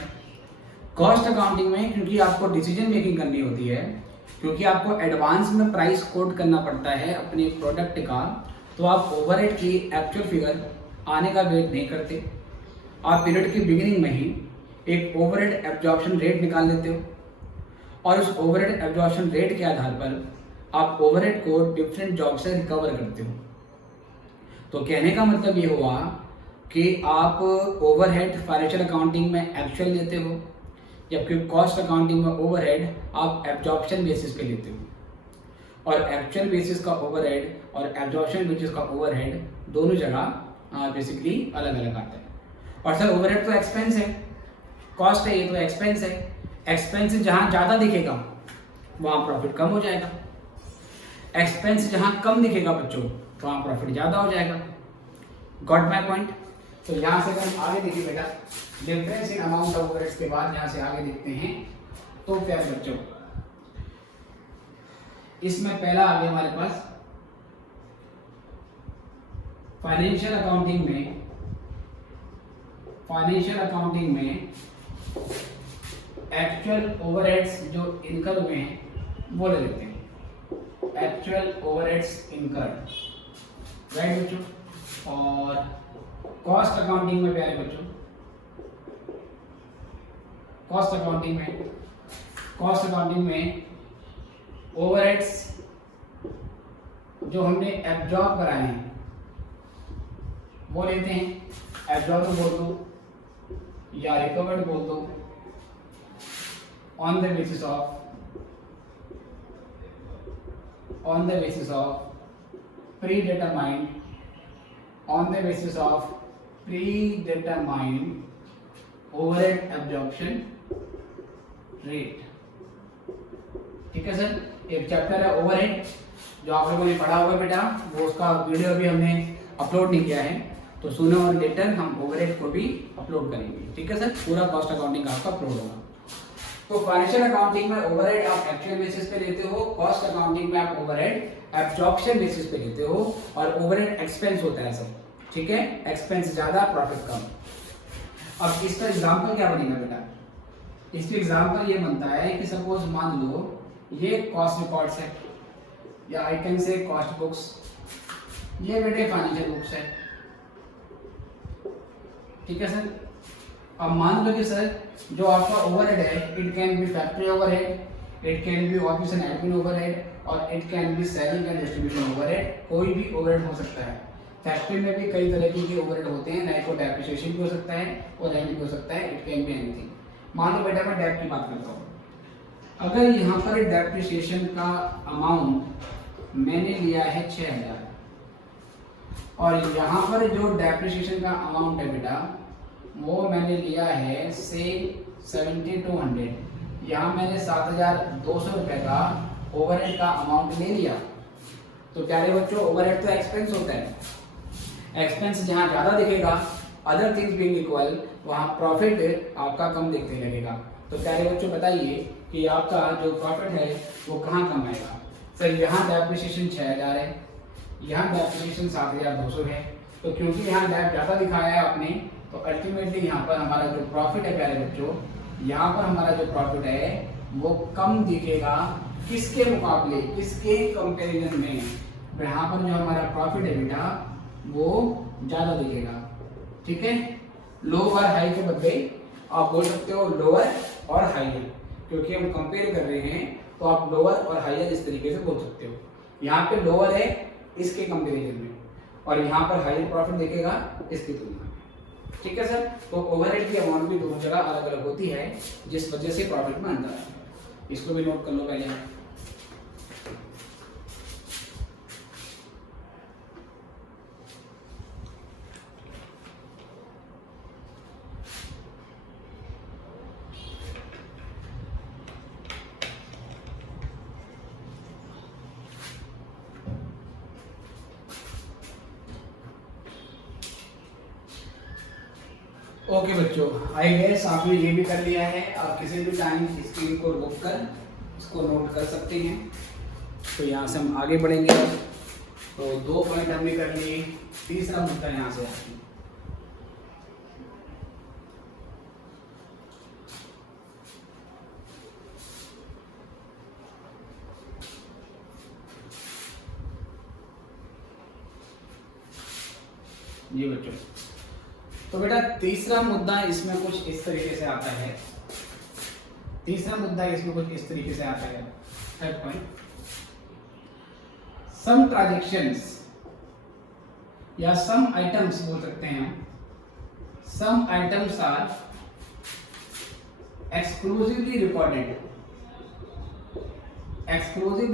कॉस्ट अकाउंटिंग में क्योंकि आपको डिसीजन मेकिंग करनी होती है, क्योंकि आपको एडवांस में प्राइस कोट करना पड़ता है अपने प्रोडक्ट का, तो आप ओवरहेड की एक्चुअल फिगर आने का वेट नहीं करते। आप पीरियड की बिगिनिंग में ही एक ओवरहेड एब्जॉर्प्शन रेट निकाल लेते हो और उस ओवरहेड एब्जॉर्प्शन रेट के आधार पर आप ओवरहेड को डिफरेंट जॉब से रिकवर करते हो। तो कहने का मतलब ये हुआ कि आप ओवरहेड फाइनेंशियल अकाउंटिंग में एक्चुअल लेते हो, जबकि कॉस्ट अकाउंटिंग में ओवरहेड आप एब्जॉर्प्शन बेसिस पे लेते हो। और एक्चुअल बेसिस का ओवरहेड और एब्जॉर्प्शन बेसिस का ओवरहेड दोनों जगह बेसिकली अलग अलग आता है। और सर ओवरहेड तो एक्सपेंस है, कॉस्ट है ये तो एक्सपेंस है। एक्सपेंस जहाँ ज़्यादा दिखेगा वहाँ प्रॉफिट कम हो जाएगा, एक्सपेंस जहाँ कम दिखेगा बच्चों वहाँ प्रॉफिट ज़्यादा हो जाएगा। Got my point? तो यहाँ से अगर हम आगे देखिए बेटा, difference in amount of overheads के बाद यहाँ से आगे देखते हैं तो क्या बच्चों, इसमें पहला आ गया हमारे पास फाइनेंशियल अकाउंटिंग में एक्चुअल ओवरहेड्स जो इनकर हुए हैं वो ले लेते हैं, एक्चुअल ओवरहेड्स इनकर्ड। राइट बच्चों? और कॉस्ट अकाउंटिंग में प्यारे बच्चों, कॉस्ट अकाउंटिंग में ओवरहेड्स जो हमने एब्जॉर्ब कराए हैं वो लेते हैं। एब्जॉर्ब बोल दो या रिकवर्ड बोल दो, on the basis of predetermined overhead absorption rate। ठीक है सर? एक चैप्टर है ओवरहेड जो आप लोगों ने पढ़ा होगा बेटा, वो उसका वीडियो अभी हमने अपलोड नहीं किया है, तो सूनर और लेटर हम ओवरहेड को भी अपलोड करेंगे। ठीक है सर? पूरा कॉस्ट अकाउंटिंग आपका अपलोड होगा। तो फाइनेंशियल अकाउंटिंग में ओवरहेड आप एक्चुअल बेसिस पे लेते हो, कॉस्ट अकाउंटिंग में आप ओवरहेड एब्जॉर्प्शन बेसिस पे लेते हो, और ओवरहेड एक्सपेंस होता है सर। ठीक है? एक्सपेंस ज्यादा प्रॉफिट कम। अब इसका एग्जांपल क्या बनेगा बेटा? इसका एग्जांपल ये बनता है कि सपोज मान लो ये कॉस्ट रिकॉर्ड्स है, या I can say cost books, ये बेटे फाइनेंशियल बुक्स है। ठीक है सर? अब मान लो कि सर जो आपका ओवरहेड है, it can be factory overhead, it can be office and admin overhead, और it can be selling and distribution overhead. कोई भी ओवरहेड हो सकता है। फैक्ट्री में भी कई तरह के ओवरहेड होते हैं, लाइक वो डेप्रिसिएशन भी हो सकता है और रेंट भी हो सकता है, इट कैन बी एनीथिंग। मान लो बेटा मैं डेप की बात करता हूँ, अगर यहाँ पर डेप्रिसिएशन का अमाउंट मैंने लिया है 6000, और यहाँ पर जो डेप्रिसिएशन का अमाउंट है बेटा वो मैंने लिया है से 7200, यहाँ मैंने 7200 रुपये का ओवरहेड का अमाउंट ले लिया। तो प्यारे बच्चों ओवरहेड तो एक्सपेंस होता है, एक्सपेंस जहाँ ज़्यादा दिखेगा, अदर थिंग्स बीइंग इक्वल, वहाँ प्रॉफिट आपका कम दिखने लगेगा। तो प्यारे बच्चों बताइए कि आपका जो प्रॉफिट है वो कहाँ कम आएगा? सर यहाँ डेप्रिसिएशन 6000 है, यहाँ डेप्रिसिएशन 7200 है, तो क्योंकि यहाँ डेप ज़्यादा दिखाया है आपने, तो अल्टीमेटली यहाँ पर हमारा जो प्रॉफिट है प्यारे बच्चों, यहाँ पर हमारा जो प्रॉफिट है वो कम दिखेगा। किसके मुकाबले, किसके कंपैरिजन में? यहाँ पर जो हमारा प्रॉफिट है बेटा वो ज़्यादा दिखेगा। ठीक है? लो और हाई के बदले आप बोल सकते हो लोअर और हाइयर, क्योंकि हम कंपेयर कर रहे हैं तो आप लोअर और हाइयर इस तरीके से बोल सकते हो। यहाँ पे लोअर है इसके कंपैरिजन में, और यहाँ पर हाइयर प्रॉफिट दिखेगा इसकी तुलना में। ठीक है सर? तो ओवरहेड की अमाउंट भी दोनों जगह अलग अलग होती है, जिस वजह से प्रॉफिट में अंतर है। इसको भी नोट कर लो पहले। ओके बच्चों, आई गेस आपने ये भी कर लिया है। आप किसी भी टाइम स्क्रीन को रोक कर इसको नोट कर सकते हैं। तो यहाँ से हम आगे बढ़ेंगे। तो 2 पॉइंट हमने कर लिए। तीसरा मुद्दा यहाँ से आती है। जी बच्चों, तो बेटा तीसरा मुद्दा इसमें कुछ इस तरीके से आता है। तीसरा मुद्दा इसमें कुछ इस तरीके से आता है। थर्ड पॉइंट, सम ट्रांजैक्शंस या सम आइटम्स बोल सकते हैं हम। Some items are exclusively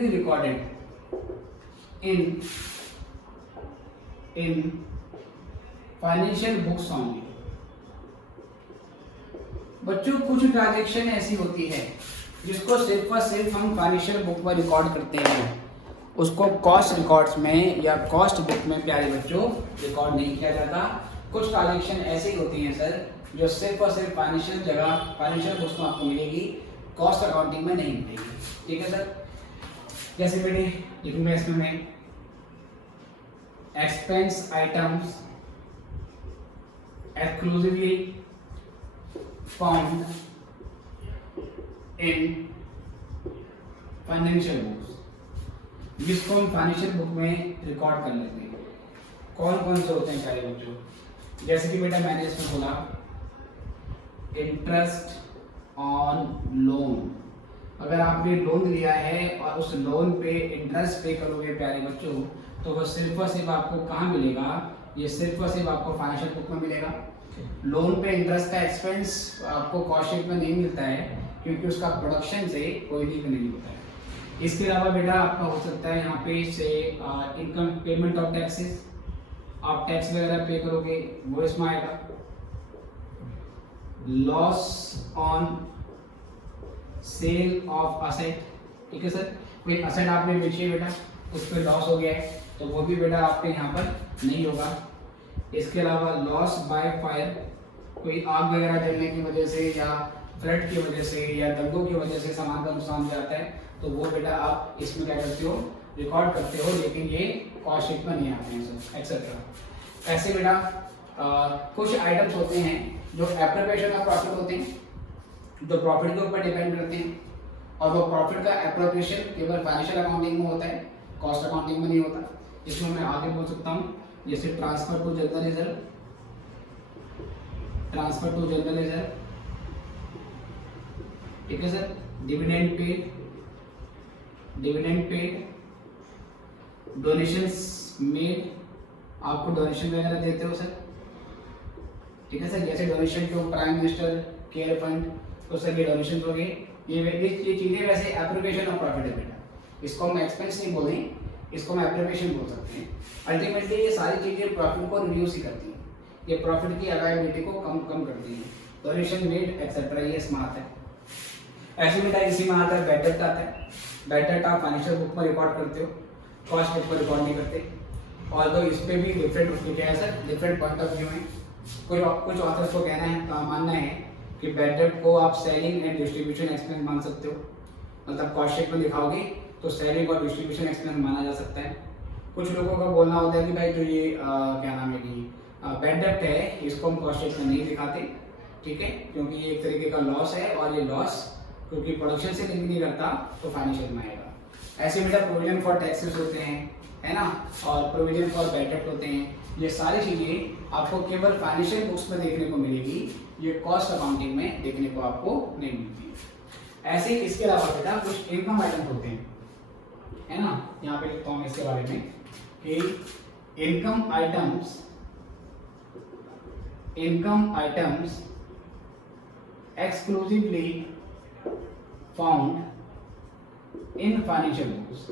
recorded in financial books only. बच्चों कुछ ट्रांजैक्शन ऐसी होती है जिसको सिर्फ और सिर्फ हम फाइनेंशियल बुक में रिकॉर्ड करते हैं, उसको कॉस्ट रिकॉर्ड्स में या कॉस्ट बुक में प्यारे बच्चों रिकॉर्ड नहीं किया जाता। कुछ ट्रांजैक्शन ऐसी होती हैं सर जो सिर्फ और सिर्फ फाइनेंशियल जगह फाइनेंशियल बुक्स में आपको मिलेगी, कॉस्ट अकाउंटिंग में नहीं मिलेगी। ठीक है सर, जैसे मैंने लिखूंगा इसमें मैं expense items exclusively found in financial books, जिसको हम फाइनेंशियल बुक में रिकॉर्ड कर लेते हैं। कौन कौन से होते हैं प्यारे बच्चों? जैसे कि बेटा मैंने इसमें बोला इंटरेस्ट ऑन लोन। अगर आपने लोन लिया है और उस लोन पे इंटरेस्ट पे करोगे प्यारे बच्चों, तो वो सिर्फ और सिर्फ आपको कहाँ मिलेगा? ये सिर्फ और सिर्फ आपको फाइनेंशियल बुक में मिलेगा। लोन पे इंटरेस्ट का एक्सपेंस आपको कॉस्ट शीट में नहीं मिलता है, क्योंकि उसका प्रोडक्शन से कोई लिंक नहीं होता है। इसके अलावा बेटा आपका हो सकता है यहाँ पे से इनकम पेमेंट ऑफ टैक्सेस, आप टैक्स वगैरह पे करोगे वो इसमें आएगा। Loss on sale of asset, ठीक है सर, कोई असेट आपने बेची है बेटा, उस पर लॉस हो गया है तो वो भी बेटा आपके यहाँ पर नहीं होगा। इसके अलावा लॉस बाय फायर, कोई आग वगैरह जलने की वजह से या फ्लड की वजह से या दंगों की वजह से सामान का नुकसान हो जाता है, तो वो बेटा आप इसमें क्या करते हो? रिकॉर्ड करते हो, लेकिन ये कॉस्ट शीट में नहीं आते हैं सर, एक्सेट्रा। ऐसे बेटा कुछ आइटम्स होते हैं जो एप्रोप्रिएशन ऑफ प्रॉफिट होते हैं, जो प्रॉफिट के ऊपर डिपेंड करते हैं, और वो प्रॉफिट का एप्रोप्रिएशन केवल फाइनेंशियल अकाउंटिंग में होता है, कॉस्ट अकाउंटिंग में नहीं होता। इसमें मैं आगे बोल सकता हूँ जैसे transfer to general reserve, transfer to general reserve, ठीक है sir, dividend paid, dividend paid, donations made, आपको डोनेशन वगैरह देते हो सर, ठीक है सर, जैसे donation to prime minister care fund, तो सर ये डोनेशन हो गए। ये चीजें वैसे एप्रोप्रिएशन ऑफ प्रॉफिट है बेटा, इसको हम एक्सपेंस नहीं बोलें, इसको हम एप्रोप्रिएशन बोल सकते हैं। अल्टीमेटली ये सारी चीजें प्रॉफिट को रिड्यूस ही करती हैं, ये प्रॉफिट की अवेलेबिलिटी को कम करती हैं। डोनेशन मेड एक्सेट्रा ये इसमें आता है। ऐसे बेटा इसी में आता है बैड डेट आता है। बैड डेट आप फाइनेंशियल बुक में रिकॉर्ड करते हो, कॉस्ट बुक में रिकॉर्ड नहीं करते। और तो इस पे भी डिफरेंट क्या है sir, different point of view है। कुछ ऑथर्स को कहना है, मानना है कि बैड डेट को आप सेलिंग एंड डिस्ट्रीब्यूशन एक्सपेंस मान सकते हो, मतलब कॉस्ट शीट में लिखाओगे तो सेलिंग और डिस्ट्रीब्यूशन एक्सपेंस माना जा सकता है। कुछ लोगों का बोलना होता है कि भाई जो ये क्या नाम है कि बैड डेट है, इसको हम कॉस्ट शीट में नहीं दिखाते, ठीक है, क्योंकि ये एक तरीके का लॉस है, और ये लॉस क्योंकि प्रोडक्शन से लिंक नहीं करता तो फाइनेंशियल में आएगा। ऐसे बेटा प्रोविजन फॉर टैक्सेस होते हैं, है ना, और प्रोविजन फॉर बैड डेट होते हैं। ये सारी चीजें आपको केवल फाइनेंशियल बुक्स में देखने को मिलेगी, ये कॉस्ट अकाउंटिंग में देखने को आपको नहीं मिलती। ऐसे इसके अलावा बेटा कुछ इनकम आइटम होते हैं, है ना, यहाँ पे लिखता हूँ इसके बारे में कि income items exclusively found in financial books.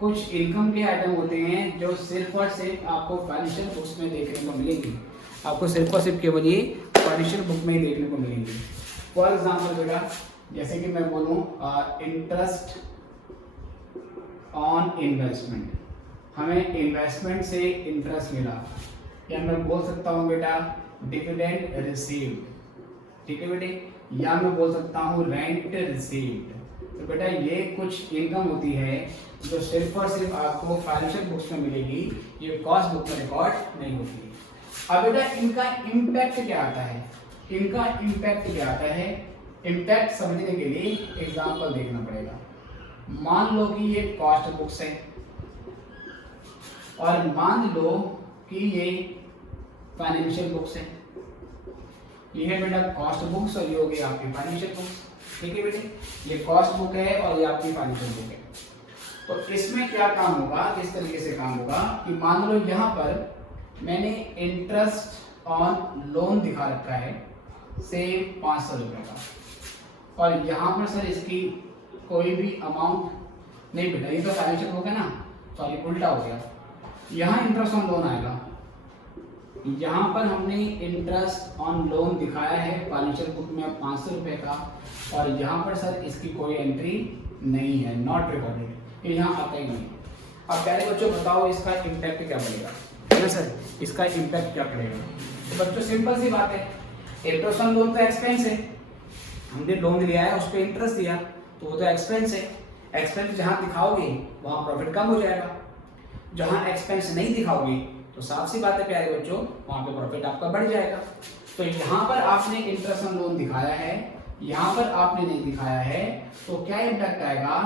कुछ इनकम के आइटम होते हैं जो सिर्फ और सिर्फ आपको फाइनेंशियल बुक्स में देखने को मिलेंगी, आपको सिर्फ और सिर्फ केवल ये फाइनेंशियल बुक में ही देखने को मिलेंगी। फॉर एग्जाम्पल बेटा जैसे कि मैं बोलूँ इंटरेस्ट ऑन इन्वेस्टमेंट, हमें इन्वेस्टमेंट से इंटरेस्ट मिला, या मैं बोल सकता हूँ बेटा डिविडेंड रिसीव्ड, ठीक है बेटे, या मैं बोल सकता हूँ रेंट रिसीव्ड। तो बेटा ये कुछ इनकम होती है जो सिर्फ और सिर्फ आपको फाइनेंशियल बुक्स में मिलेगी, ये कॉस्ट बुक में रिकॉर्ड नहीं होती है। अब बेटा इनका इम्पैक्ट क्या आता है, इनका इम्पैक्ट क्या आता है, इम्पैक्ट समझने के लिए एग्जांपल देखना पड़ेगा। मान लो कि ये कॉस्ट बुक्स है और मान लो कि ये फाइनेंशियल बुक्स है। ये है बेटा कॉस्ट बुक्स और ये हो गई आपकी फाइनेंशियल बुक्स, ठीक है बेटे, ये कॉस्ट बुक है और ये आपकी फाइनेंशियल बुक है। तो इसमें क्या काम होगा, किस तरीके से काम होगा कि मान लो यहाँ पर मैंने इंटरेस्ट ऑन लोन दिखा रखा है से 500 रुपये का, और यहाँ पर सर इसकी कोई भी अमाउंट नहीं बेटा, ये तो फाइनेंशियल बुक है ना, सॉरी उल्टा हो गया, यहाँ इंटरेस्ट ऑन लोन आएगा, यहाँ पर हमने इंटरेस्ट ऑन लोन दिखाया है फाइनेंशियल बुक में 500 रुपये का, और यहाँ पर सर इसकी कोई एंट्री नहीं है, नॉट रिकॉर्डेड, ये यहाँ आता ही नहीं। अब पहले बच्चों बताओ इसका इम्पैक्ट क्या पड़ेगा, है ना सर, इसका इम्पैक्ट क्या पड़ेगा। तो बच्चों सिंपल सी बात है, इंटरेस्ट ऑन लोन तो एक्सपेंस है, हमने लोन लिया है उस पर इंटरेस्ट दिया तो वो तो एक्सपेंस है, एक्सपेंस जहाँ दिखाओगे वहाँ प्रॉफिट कम हो जाएगा, जहाँ एक्सपेंस नहीं दिखाओगे तो साफ सी बात है प्यारे बच्चों वहाँ पे प्रॉफिट आपका बढ़ जाएगा। तो यहाँ पर आपने इंटरेस्ट ऑन लोन दिखाया है, यहाँ पर आपने नहीं दिखाया है, तो क्या इम्पैक्ट आएगा,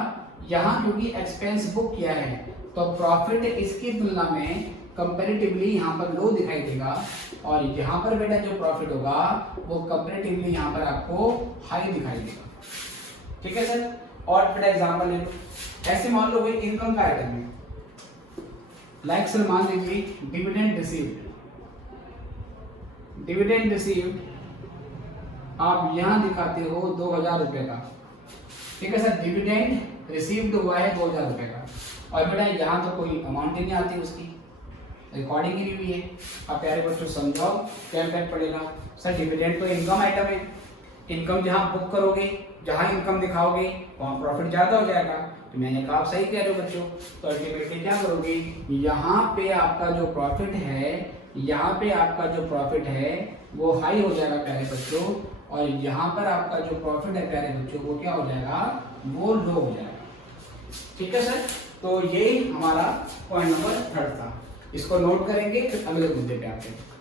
यहाँ क्योंकि एक्सपेंस बुक किया है तो प्रॉफिट इसकी तुलना में कंपैरेटिवली यहाँ पर लो दिखाई देगा, और यहाँ पर बेटा जो प्रॉफिट होगा वो कंपैरेटिवली यहाँ पर आपको हाई दिखाई देगा, ठीक है सर। और बेटा एग्जाम्पल ले लो, ऐसे मान लो भाई इनकम का आइटम है, लाइक सर मान लीजिए डिविडेंड रिसीव्ड, डिविडेंड रिसीव्ड आप यहां दिखाते हो 2000 रुपए का, ठीक है सर, डिविडेंड रिसीव्ड हुआ है 2000 रुपए का, और बेटा यहां तो कोई अमाउंट ही नहीं आती, उसकी रिकॉर्डिंग ही हुई है। अब प्यारे बच्चों समझाओ क्या इम्पैक्ट पड़ेगा। सर डिविडेंड तो इनकम आइटम है, इनकम जहां बुक करोगे, जहां इनकम दिखाओगे वहां प्रॉफिट ज्यादा हो जाएगा, तो मैंने कहा आप सही कह रहे हो बच्चों। तो अल्टीमेटली क्या करोगे, यहाँ पे आपका जो प्रॉफिट है, यहाँ पे आपका जो प्रॉफिट है वो हाई हो जाएगा प्यारे बच्चों, और यहाँ पर आपका जो प्रॉफिट है प्यारे बच्चों वो क्या हो जाएगा, वो लो हो जाएगा, ठीक है सर। तो ये हमारा पॉइंट नंबर 3 था, इसको नोट करेंगे फिर अगले मुद्दे पे आते हैं।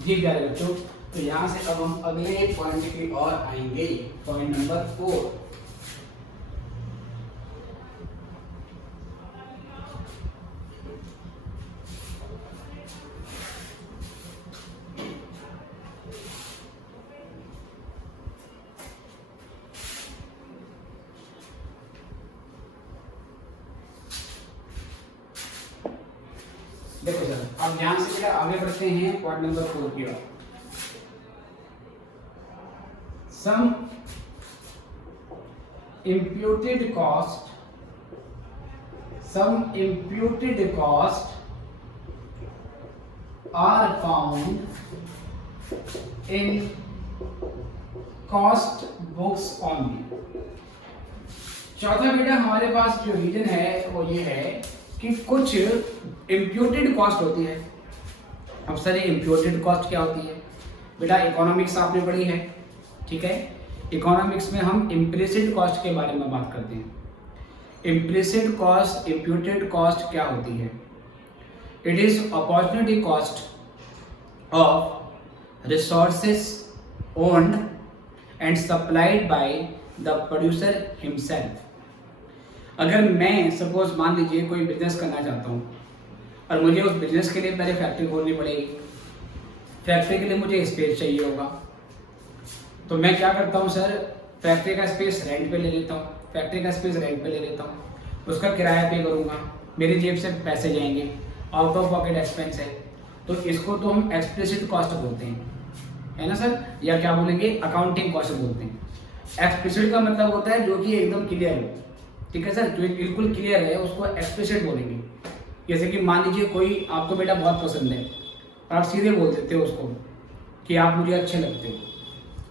जी प्यारे बच्चों, तो यहाँ से अब हम अगले पॉइंट की ओर आएंगे, पॉइंट नंबर 4। देखो सर, अब यहां से बेटा आगे बढ़ते हैं पॉइंट नंबर 4 की ओर। सम imputed cost are found in cost books only। चौथा बेटा हमारे पास जो रीजन है वो ये है कि कुछ इम्प्यूटेड कॉस्ट होती है। अब सर ये इम्प्यूटेड कॉस्ट क्या होती है बेटा, इकोनॉमिक्स आपने पढ़ी है, ठीक है, इकोनॉमिक्स में हम इम्प्लिसिट कॉस्ट के बारे में बात करते हैं। इम्प्लिसिट कॉस्ट, इम्प्यूटेड कॉस्ट क्या होती है, it is opportunity cost of resources owned and supplied by the producer himself. अगर मैं सपोज मान लीजिए कोई बिजनेस करना चाहता हूँ और मुझे उस बिजनेस के लिए पहले फैक्ट्री खोलनी पड़ेगी, फैक्ट्री के लिए मुझे स्पेस चाहिए होगा, तो मैं क्या करता हूँ सर, फैक्ट्री का स्पेस रेंट पे ले लेता हूँ, फैक्ट्री का स्पेस रेंट पे ले लेता हूँ, उसका किराया पे करूँगा, मेरी जेब से पैसे जाएंगे, आउट ऑफ पॉकेट एक्सपेंस है, तो इसको तो हम एक्सप्लिसिट कॉस्ट बोलते हैं, है ना सर, या क्या बोलेंगे अकाउंटिंग कॉस्ट बोलते हैं। एक्सप्लिसिट का मतलब होता है जो कि एकदम क्लियर हो, ठीक है सर, जो बिल्कुल क्लियर है उसको एक्सप्लिसिट बोलेंगे। जैसे कि मान लीजिए कोई आपको बेटा बहुत पसंद है और आप सीधे बोल देते हो उसको कि आप मुझे अच्छे लगते हो,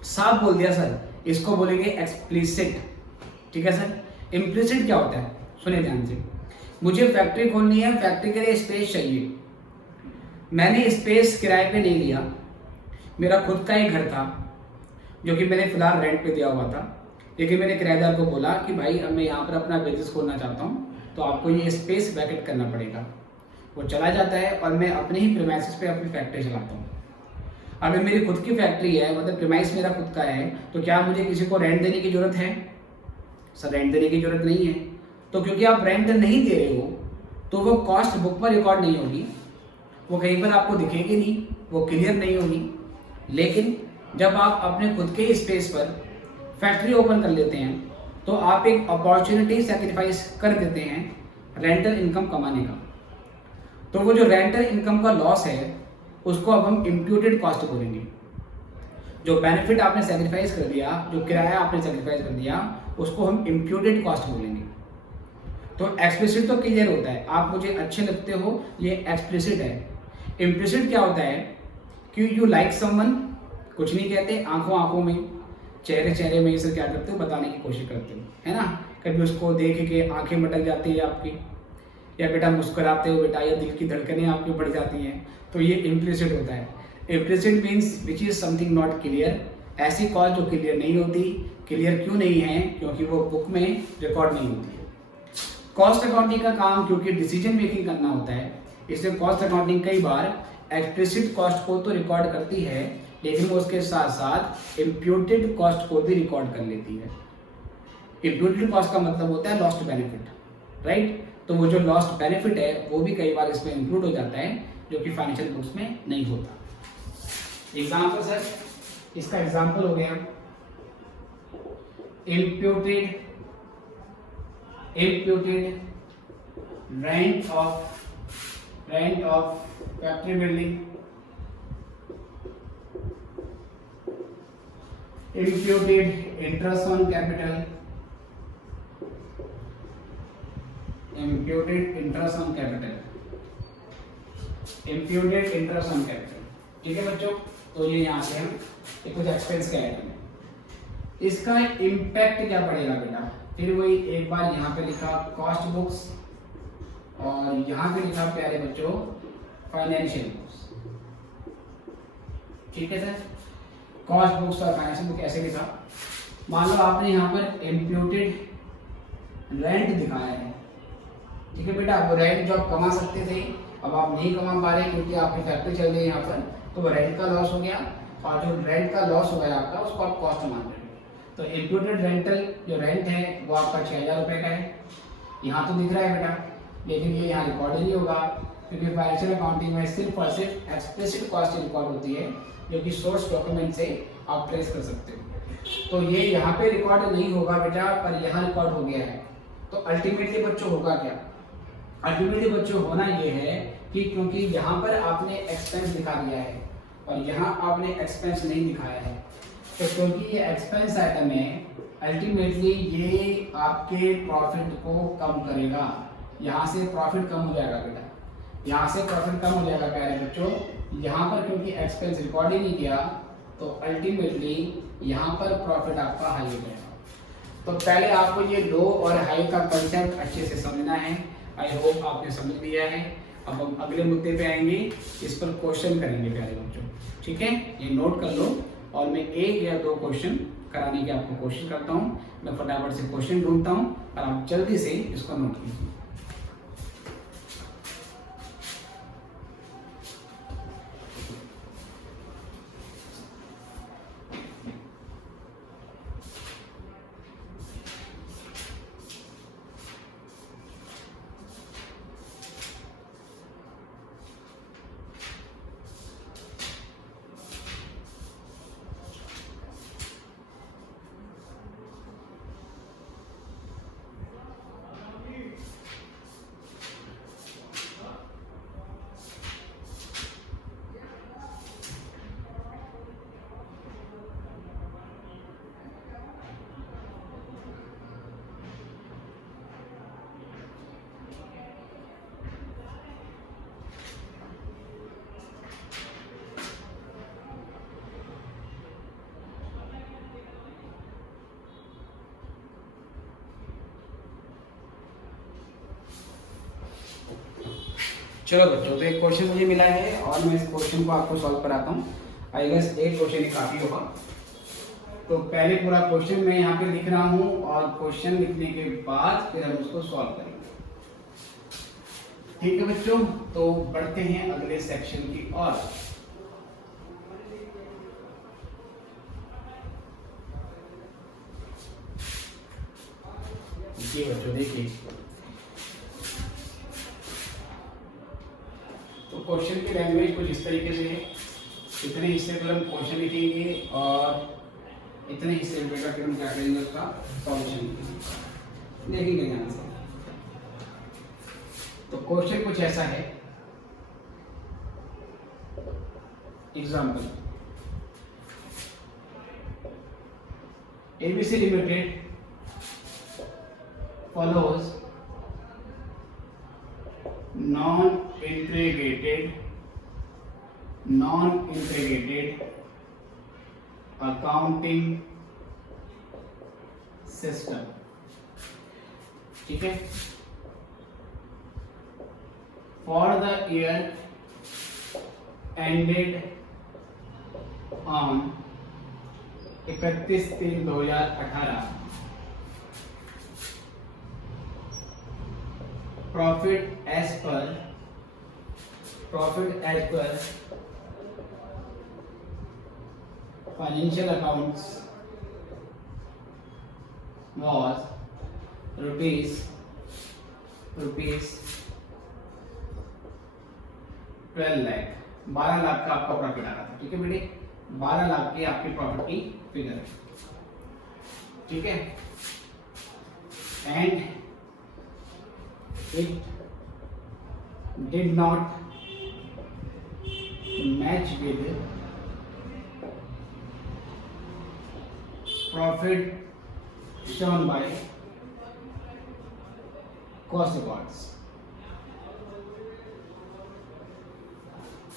साफ बोल दिया सर, इसको बोलेंगे एक्सप्लिसिट, ठीक है सर। इम्प्लिसिट क्या होता है, सुनिए ध्यान से, मुझे फैक्ट्री खोलनी है, फैक्ट्री के लिए स्पेस चाहिए, मैंने स्पेस किराए पे नहीं लिया, मेरा खुद का ही घर था जो कि मैंने फिलहाल रेंट पे दिया हुआ था, लेकिन मैंने किराएदार को बोला कि भाई अब मैं यहाँ पर अपना बिजनेस खोलना चाहता हूँ तो आपको ये स्पेस वैकेट करना पड़ेगा। वो चला जाता है और मैं अपने ही प्रीमाइसेस पे अपनी फैक्ट्री चलाता हूँ। अगर मेरी खुद की फैक्ट्री है, मतलब प्रीमाइस मेरा खुद का है, तो क्या मुझे किसी को रेंट देने की जरूरत है? सर रेंट देने की जरूरत नहीं है। तो क्योंकि आप रेंट नहीं दे रहे हो तो वो कॉस्ट बुक पर रिकॉर्ड नहीं होगी, वो कहीं पर आपको दिखेगी नहीं, वो क्लियर नहीं होगी। लेकिन जब आप अपने खुद के स्पेस पर फैक्ट्री ओपन कर लेते हैं तो आप एक अपॉर्चुनिटी सेक्रीफाइस कर देते हैं रेंटल इनकम कमाने का। तो वो जो रेंटल इनकम का लॉस है उसको अब हम इम्प्यूटेड कॉस्ट बोलेंगे। जो बेनिफिट आपने सेक्रीफाइस कर दिया, जो किराया आपने सेक्रीफाइस कर दिया, उसको हम इम्प्यूटेड कॉस्ट बोलेंगे। तो एक्सप्लिसिट तो क्लियर होता है, आप मुझे अच्छे लगते हो, ये एक्सप्लिसिट है। इम्प्लिसिट क्या होता है कि यू लाइक समवन, कुछ नहीं कहते, आंखों आंखों में, चेहरे चेहरे में ये सब क्या करते हो, बताने की कोशिश करते हो, है ना। कभी उसको देख के आंखें मटक जाती है आपकी, या बेटा मुस्कुराते हो बेटा, या दिल की धड़कनें आपकी बढ़ जाती हैं, तो ये इम्प्लिसिट होता है। Implicit means which is something not clear, ऐसी कॉस्ट जो क्लियर नहीं होती। क्लियर क्यों नहीं है? क्योंकि वो बुक में रिकॉर्ड नहीं होती है। कॉस्ट अकाउंटिंग का काम क्योंकि डिसीजन मेकिंग करना होता है, इसलिए कॉस्ट अकाउंटिंग कई बार एक्सप्लिसिट कॉस्ट को तो रिकॉर्ड करती है, लेकिन वो उसके साथ साथ इम्प्यूटेड कॉस्ट को भी रिकॉर्ड कर लेती है। इम्प्यूटेड कॉस्ट का मतलब होता है लॉस्ट बेनिफिट, राइट। तो वो जो लॉस्ट बेनिफिट है वो भी कई बार इसमें इंक्लूड हो जाता है, जो कि फाइनेंशियल बुक्स में नहीं होता। एग्जाम्पल सर, इसका एग्जाम्पल हो गया imputed rent of factory building, imputed interest on capital, ठीक है बच्चों। तो ये यहाँ से हम कुछ एक्सपेंस का आइटम है, इसका इम्पैक्ट क्या पड़ेगा बेटा, फिर वही एक बार यहाँ पे लिखा कॉस्ट बुक्स और यहाँ पे लिखा प्यारे बच्चों फाइनेंशियल बुक्स, ठीक है सर। कॉस्ट बुक्स और फाइनेंशियल बुक ऐसे लिखा। मान लो आपने यहाँ पर इम्प्यूटेड रेंट दिखाया है, ठीक है बेटा, वो रेंट जो आप कमा सकते थे अब आप नहीं कमा पा रहे क्योंकि आपकी फैक्ट्री चल रही है यहाँ पर, तो वो रेंट का लॉस हो गया, और जो रेंट का लॉस हो गया आपका उसको आप कॉस्ट मान रहे हो। तो इम्प्यूटेड रेंटल जो रेंट है वो आपका 6000 रुपये का है, यहाँ तो दिख रहा है बेटा, लेकिन ये यहाँ रिकॉर्ड नहीं होगा क्योंकि फाइनेंशियल अकाउंटिंग में सिर्फ और सिर्फ एक्सप्लिसिट कॉस्ट रिकॉर्ड होती है, जो कि सोर्स डॉक्यूमेंट से आप ट्रेस कर सकते हो। तो ये यहाँ पे रिकॉर्ड नहीं होगा बेटा, पर यहाँ रिकॉर्ड हो गया है। तो अल्टीमेटली बच्चों होगा क्या? अल्टीमेटली बच्चों होना ये है कि क्योंकि यहाँ पर आपने एक्सपेंस दिखा दिया है और यहाँ आपने एक्सपेंस नहीं दिखाया है, तो क्योंकि ये एक्सपेंस आइटम है, अल्टीमेटली ये आपके प्रॉफिट को कम करेगा। यहाँ से प्रॉफिट कम हो जाएगा बेटा, यहाँ से प्रॉफिट कम हो जाएगा प्यारे बच्चों। यहाँ पर क्योंकि एक्सपेंस रिकॉर्ड ही नहीं किया, तो अल्टीमेटली यहाँ पर प्रॉफिट आपका हाई हो जाएगा। तो पहले आपको ये लो और हाई का कंसेप्ट अच्छे से समझना है। आई होप आपने समझ लिया है। अब हम अगले मुद्दे पे आएंगे, इस पर क्वेश्चन करेंगे प्यारे बच्चों, ठीक है। ये नोट कर लो और मैं 1 या 2 क्वेश्चन कराने की आपको कोशिश करता हूँ। मैं फटाफट से क्वेश्चन ढूंढता हूँ और आप जल्दी से इसको नोट कीजिए। चलो बच्चों, तो एक क्वेश्चन मुझे मिला है और मैं इस क्वेश्चन को आपको सॉल्व कराता हूँ। आई गेस एक क्वेश्चन ही काफ़ी होगा। तो पहले पूरा क्वेश्चन मैं यहाँ पे लिख रहा हूँ और क्वेश्चन लिखने के बाद फिर हम उसको सॉल्व करेंगे। ठीक है बच्चों, तो बढ़ते हैं अगले सेक्शन की ओर। जी बच्चों देखिए, तो क्वेश्चन की लैंग्वेज कुछ इस तरीके से है। इतने हिस्से पर हम क्वेश्चन लिखेंगे और इतने हिस्से में बेटा फिर हम क्या करेंगे, उसका सॉल्यूशन देखेंगे ध्यान से। तो क्वेश्चन कुछ ऐसा है। Example, ABC Limited follows non-integrated accounting system। ठीक है, for the year ended on 31/3/2018, profit as per financial accounts was rupees 12 lakh, 12 lakh का आपका प्रॉफिट आ रहा था। ठीक है बेटे, 12 लाख की आपकी प्रॉफिट की फिगर है। ठीक है, and it did not match with profit shown by cost records।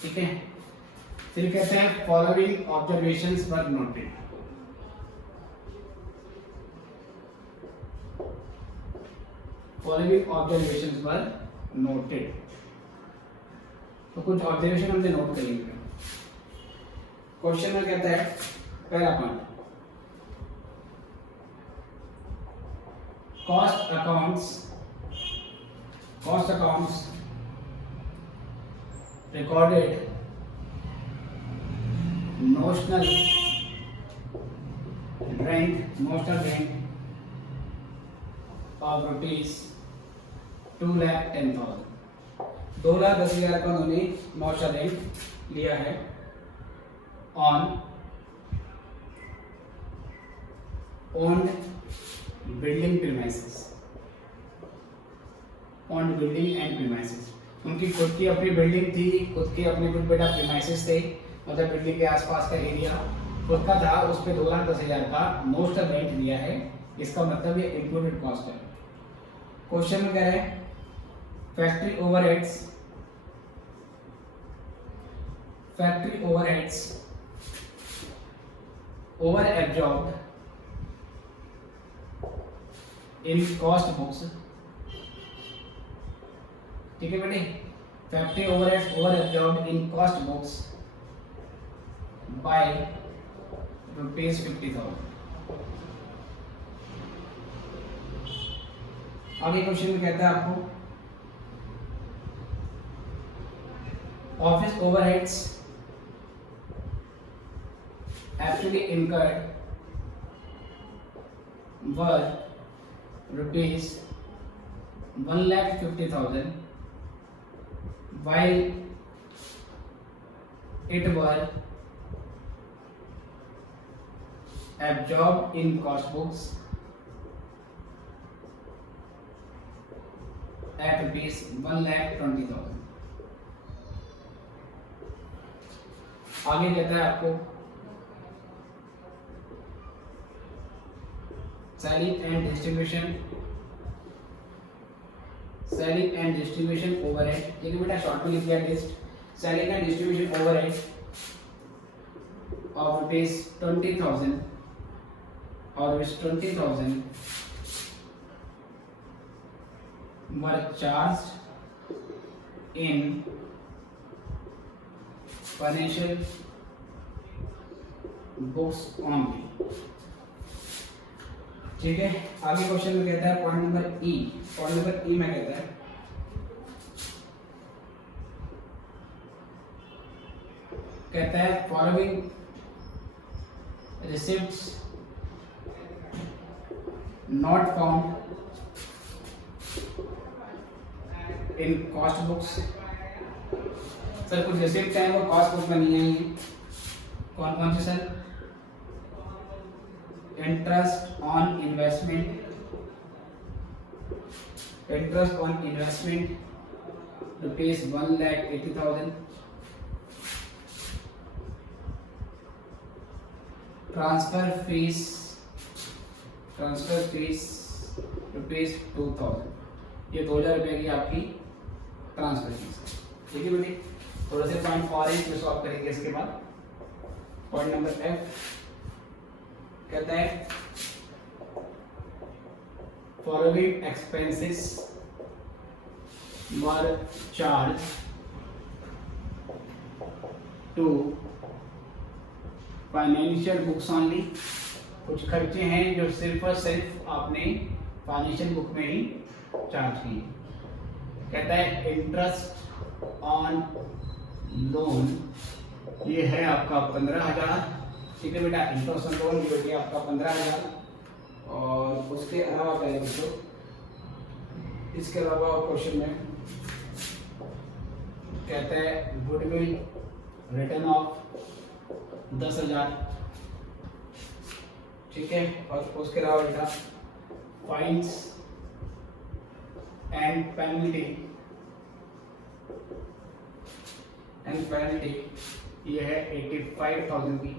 ठीक है, फिर कहते हैं फॉलोइंग ऑब्जर्वेशंस वर नोटेड। फॉलोइंग ऑब्जर्वेशंस वर नोटेड, तो कुछ ऑब्जर्वेशन हमने नोट करेंगे। क्वेश्चन में कहता है पहला point, cost accounts recorded notional rent of rupees 2,10,000। 2,10,000 का उन्होंने नॉशनल रेंट लिया है on owned building premises, on building and premises. उनकी खुद की अपनी बिल्डिंग थी, खुद के अपने कुछ बेटा प्रीमाइसेस थे, मतलब बिल्डिंग के आसपास का एरिया खुद का था, उस पे 2,10,000 का नॉशनल रेंट लिया है। इसका मतलब ये इंक्लूडेड कॉस्ट है। क्वेश्चन में कह रहे हैं factory overheads over absorbed in cost books. ठीक है बेटे, factory overheads over absorbed in cost books by rupees 50,000। आगे क्वेश्चन में कहता है आपको office overheads actually incurred were rupees 1,50,000 while it were absorbed in cost books at rupees 1,20,000। आगे कहता है आपको selling and distribution overhead। ठीक है बेटा, शॉर्ट में लिख दिया list. Selling and distribution overhead of rupees 20,000 और 20,000 were charged in financial books only. ठीक है, आगे क्वेश्चन में कहता है पॉइंट नंबर ई। पॉइंट नंबर ई में कहता है following receipts not found in cost books. Sir कुछ रिसिप्ट हैं वो कॉस्ट बुक में नहीं है, कौन कौन से sir? Interest on investment, interest on investment ₹1,80,000, transfer fees ₹2,000। ये 2,000 रुपये की आपकी ट्रांसफर फीस। ठीक है बेटी, थोड़ा से पॉइंट और एक सॉल्व करेंगे इसके बाद। पॉइंट नंबर एफ कहता है following expenses were charged to financial books only. कुछ खर्चे हैं जो सिर्फ और सिर्फ आपने फाइनेंशियल बुक में ही चार्ज किए। कहता है इंटरेस्ट ऑन लोन, ये है आपका 15,000। ठीक है बेटा, इंटरेस्ट ऑन लोन ये है आपका 15,000। और उसके अलावा क्या है दोस्तों, इसके अलावा क्वेश्चन में कहता है गुडविल रिटर्न ऑफ 10,000। ठीक है, और उसके अलावा बेटा फाइन्स एंड पेनल्टी ये है 85,000 की।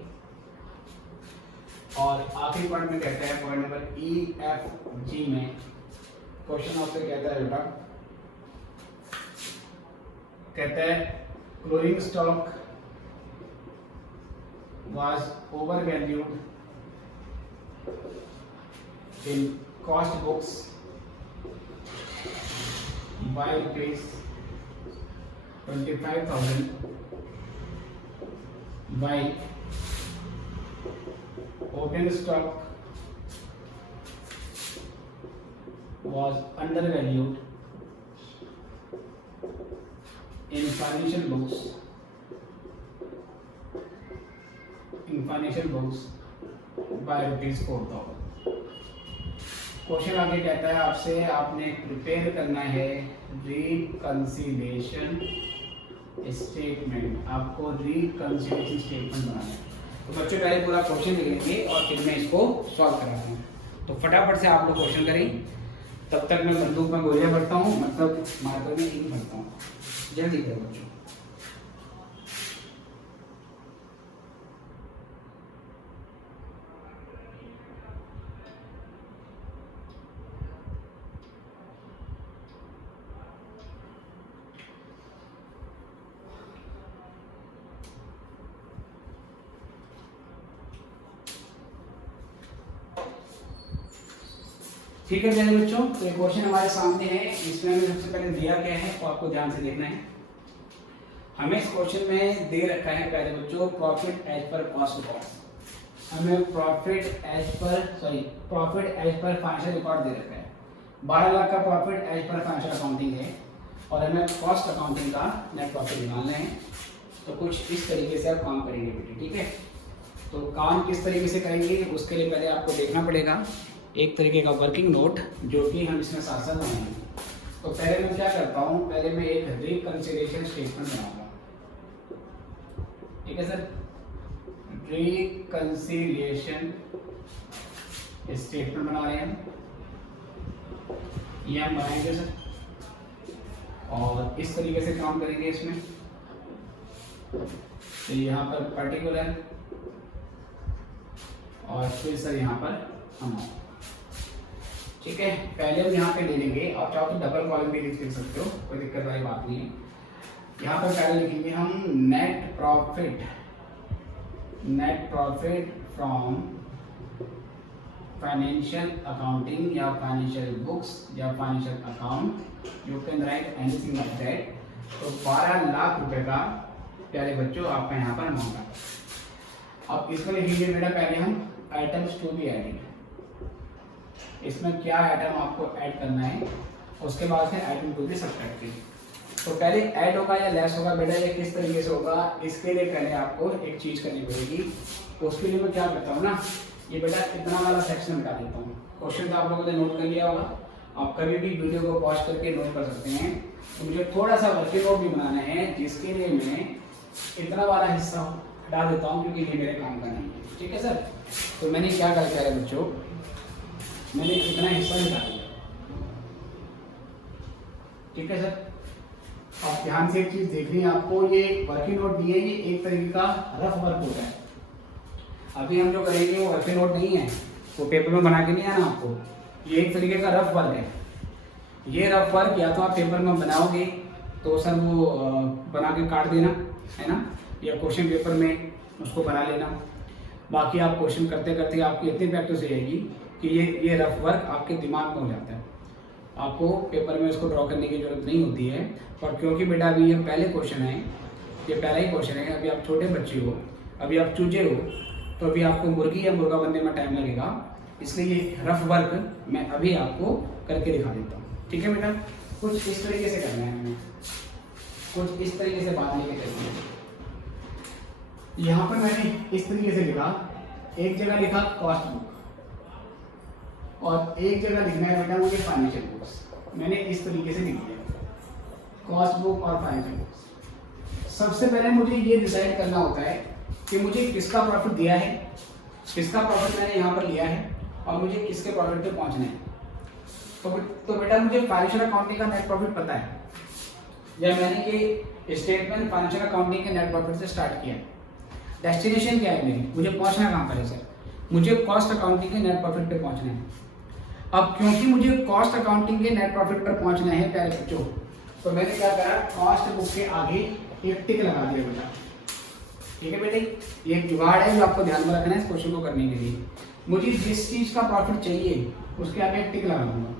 और आखिरी पॉइंट में कहता है point number E F G में क्वेश्चन आपसे कहता है बेटा, कहता है closing stock was overvalued in cost books by ₹25,000 while open stock was undervalued in financial books by ₹4,000। Question आगे कहता है आपसे, आपने प्रिपेयर करना है रिकंसिलिएशन स्टेटमेंट। आपको रिकंसिलिएशन स्टेटमेंट बनाना है। तो बच्चों पहले पूरा क्वेश्चन लिख लेंगे और फिर मैं इसको सॉल्व कराता हूँ। तो फटाफट से आप लोग क्वेश्चन करें, तब तक मैं बंदूक में गोलियां भरता हूँ, मतलब मार्कर में इंक भरता हूँ। जल्दी करो बच्चों। ठीक है प्यारे बच्चों, तो ये क्वेश्चन हमारे सामने है। इसमें हमें सबसे पहले दिया क्या है तो आपको ध्यान से देखना है। हमें इस क्वेश्चन में दे रखा है प्यारे बच्चों profit as per cost account. हमें profit as per financial record दे रखा है। 12 लाख का profit as per financial accounting है और हमें कॉस्ट अकाउंटिंग का नेट प्रॉफिट निकालना है। तो कुछ इस तरीके से आप काम करेंगे बेटे। ठीक है, तो काम किस तरीके से करेंगे उसके लिए पहले आपको देखना पड़ेगा एक तरीके का वर्किंग नोट, जो कि हम इसमें साथ साथ बनाएंगे। तो पहले मैं क्या करता हूँ, पहले मैं एक रिकंसिलिएशन स्टेटमेंट बनाऊंगा। ठीक है सर, रिकंसिलिएशन स्टेटमेंट बना रहे हैं ये हम बनाएंगे सर, और इस तरीके से काम करेंगे इसमें। तो यहाँ पर पर्टिकुलर और फिर सर यहाँ पर अमाउंट। ठीक है, पहले हम यहाँ पे ले लेंगे, आप चाहो तो डबल कॉलम भी लिख सकते हो, कोई दिक्कत वाली बात नहीं है। यहाँ पर पहले लिखेंगे हम net profit from financial accounting या फाइनेंशियल बुक्स या financial account, you can write anything like that. तो 12 लाख रुपए का प्यारे बच्चों आपका यहाँ पर अमाउंट आता है। अब इसको लिख लीजिए बेटा, पहले हम आइटम्स टू बी एडेड, इसमें क्या आइटम आपको ऐड करना है, उसके बाद फिर आइटम टू बी सब्ट्रैक्टेड। तो पहले ऐड होगा या लेस होगा बेटा, ये किस तरीके से होगा, इसके लिए पहले आपको एक चीज करनी पड़ेगी। उसके लिए मैं क्या करता हूँ ना, ये बेटा इतना वाला सेक्शन हटा देता हूँ। क्वेश्चन तो आप लोगों ने नोट कर लिया होगा, आप कभी भी वीडियो को पॉज करके नोट कर सकते हैं। तो मुझे थोड़ा सा वर्किंग नोट भी बनाना है, जिसके लिए मैं इतना वाला हिस्सा हटा देता हूँ, क्योंकि ये मेरे काम का नहीं है। ठीक है सर, तो मैंने क्या कर दिया बच्चों, मैंने इतना हिस्सा हटा दिया। ठीक है सर, आप ध्यान से एक चीज देख रही हैं, आपको ये वर्किंग नोट दिए, ये एक तरीके का रफ वर्क होता है। अभी हम जो करेंगे वो वर्किंग नोट नहीं है, वो पेपर में बना के नहीं आना आपको, ये एक तरीके का रफ वर्क है। ये रफ वर्क या तो आप पेपर में बनाओगे तो सर वो बना के काट देना है ना, या क्वेश्चन पेपर में उसको बना लेना। बाकी आप क्वेश्चन करते करते आपकी इतनी प्रैक्टिस हो जाएगी कि ये रफ वर्क आपके दिमाग में हो जाता है, आपको पेपर में उसको ड्रॉ करने की जरूरत नहीं होती है। और क्योंकि बेटा अभी ये पहले क्वेश्चन है, ये पहला ही क्वेश्चन है, अभी आप छोटे बच्चे हो, अभी आप चूजे हो, तो अभी आपको मुर्गी या मुर्गा बनने में टाइम लगेगा, इसलिए ये रफ वर्क मैं अभी आपको करके दिखा देता हूँ। ठीक है बेटा, कुछ इस तरीके से करना है हमें, कुछ इस तरीके से बात लेके चलनी है। यहाँ पर मैंने इस तरीके से लिखा, एक जगह लिखा कॉस्ट बुक और एक जगह लिखना है बेटा मुझे फाइनेंशियल बुक्स। मैंने इस तरीके से लिख दिया कॉस्ट बुक और फाइनेंशियल बुक्स। सबसे पहले मुझे ये डिसाइड करना होता है कि मुझे किसका प्रॉफिट दिया है, किसका प्रॉफिट मैंने यहाँ पर लिया है और मुझे किसके प्रॉफिट पे पहुँचना है। तो बेटा मुझे फाइनेंशियल अकाउंटिंग का नेट प्रॉफिट पता है, या मैंने ये स्टेटमेंट फाइनेंशियल अकाउंटिंग के नेट प्रॉफिट से स्टार्ट किया है। डेस्टिनेशन क्या है मेरी, मुझे पहुँचना कहाँ पर है सर, मुझे कॉस्ट अकाउंटिंग के नेट प्रॉफिट पे पहुँचना है। अब क्योंकि मुझे कॉस्ट अकाउंटिंग के नेट प्रॉफिट पर पहुँचना है प्यारे बच्चों, तो मैंने क्या करा, कॉस्ट बुक के आगे एक टिक लगा दिया बेटा। ठीक है बेटे, ये एक जुगाड़ है जो आपको ध्यान में रखना है इस क्वेश्चन को करने के लिए। मुझे जिस चीज का प्रॉफिट चाहिए उसके आगे एक टिक लगा दूंगा।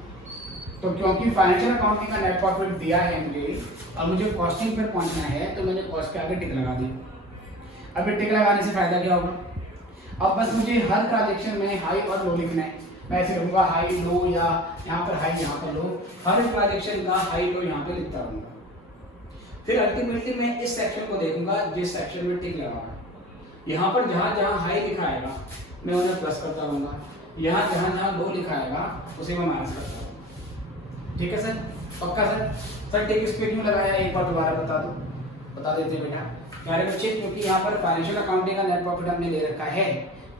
तो क्योंकि फाइनेंशियल अकाउंटिंग का नेट प्रॉफिट दिया है मुझे और मुझे कॉस्टिंग पर पहुंचना है, तो मैंने कॉस्ट के आगे टिक लगा दिया। अब ये टिक लगाने से फायदा क्या होगा, अब बस मुझे हर ट्रांजेक्शन में हाई और लो लिखना है। मैं ऐसे लिखूंगा हाई लो, या यहाँ पर हाई यहाँ पर लो, हर ट्रांजेक्शन का हाई लो यहाँ पे लिखता रहूंगा। फिर अल्टीमेटली मैं इस सेक्शन को देखूंगा जिस सेक्शन में टिक लगा है, यहाँ पर जहाँ जहाँ हाई लिखा आएगा मैं उन्हें प्लस करता रहूंगा, यहाँ जहाँ जहाँ लो लिखा आएगा उसे मैं माइनस करता रहूंगा। ठीक है सर, पक्का सर। सर टिक इस पे क्यों लगाया एक बार दोबारा बता देते हैं बेटा प्यारे बच्चे, क्योंकि यहाँ पर फाइनेंशियल अकाउंटिंग का नेट प्रॉफिट हमने ले रखा है,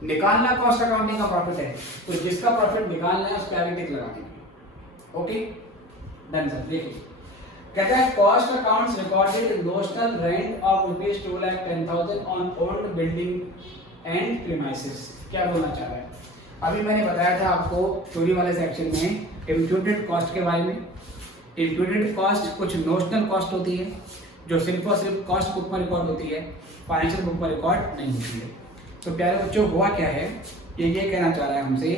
निकालना कॉस्ट अकाउंटिंग का प्रॉफिट है, तो जिसका प्रॉफिट निकालना है उसके आगे टिक लगा देंगे। Okay done sir. देखिए कहता है cost accounts recorded notional rent of ₹2,10,000 on old building and premises. क्या बोलना चाह रहा है, अभी मैंने बताया था आपको चोरी वाले सेक्शन में इम्प्यूटेड कॉस्ट के बारे में। इम्प्यूटेड कॉस्ट कुछ नोशनल कॉस्ट होती है जो सिर्फ और सिर्फ कॉस्ट बुक में रिकॉर्ड होती है, फाइनेंशियल बुक में रिकॉर्ड नहीं होती है। तो प्यारे बच्चों हुआ क्या है, ये कहना चाह रहा है हमसे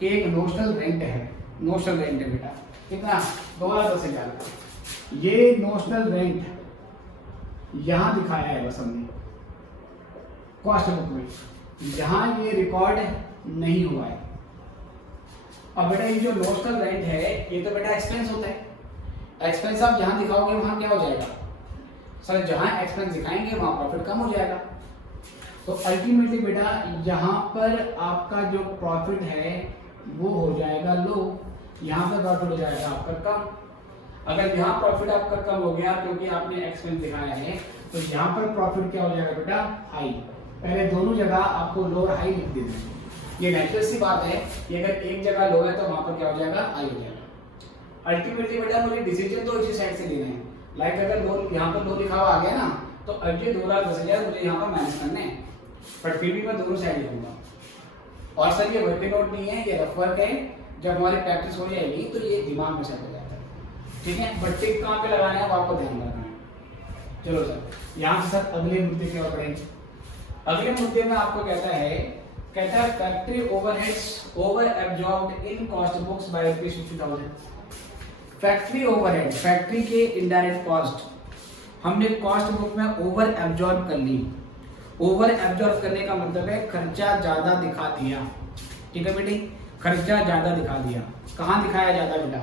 कि एक नोशनल रेंट है, नोशनल रेंट है बेटा कितना, 2,10,000। ये नोशनल रेंट यहाँ दिखाया है बस हमने कॉस्ट बुक में, जहाँ ये रिकॉर्ड नहीं हुआ है। अब बेटा ये जो नोशनल रेंट है ये तो बेटा एक्सपेंस होता है, एक्सपेंस आप जहाँ दिखाओगे वहाँ क्या हो जाएगा सर, जहाँ एक्सपेंस दिखाएंगे वहाँ प्रॉफिट कम हो जाएगा। तो अल्टीमेटली बेटा यहाँ पर आपका जो प्रॉफिट है वो हो जाएगा लो, यहाँ पर प्रॉफिट हो जाएगा आपका कम। अगर यहाँ प्रॉफिट आपका कम हो गया क्योंकि आपने एक्सपेंस दिखाया है, तो यहाँ पर प्रॉफिट क्या हो जाएगा बेटा, हाई। पहले दोनों जगह आपको लो और हाई लिख देना है, ये नेचुरल सी बात है कि अगर एक जगह लो है तो वहाँ पर क्या हो जाएगा, हाई हो जाएगा। अल्टीमेटली बेटा मुझे डिसीजन तो इसी साइड से लेना है। लाइक अगर लो यहाँ पर लो लिखा हुआ आ गया ना, तो अब ये 2,10,000 मुझे यहाँ पर माइनस करने हैं, बट फिर भी मैं दोनों साइड लिखूंगा। और सर ये वर्किंग नोट नहीं है, ये रफ वर्क है, जब हमारी प्रैक्टिस हो जाएगी तो ये दिमाग में सेट हो जाता है। ठीक है, बट टिक कहाँ पे लगाना है वो आपको ध्यान रखना है। चलो सर यहाँ से सर अगले मुद्दे की ओर बढ़ेंगे। अगले मुद्दे में आपको कहता है factory overheads over absorbed in cost books by ₹50,000। Factory overhead, factory के इनडायरेक्ट कॉस्ट हमने कॉस्ट बुक में ओवर एब्जॉर्ब कर ली। ओवर एब्जॉर्ब करने का मतलब है खर्चा ज्यादा दिखा दिया। ठीक है बेटे, खर्चा ज्यादा दिखा दिया। कहाँ दिखाया ज्यादा बेटा?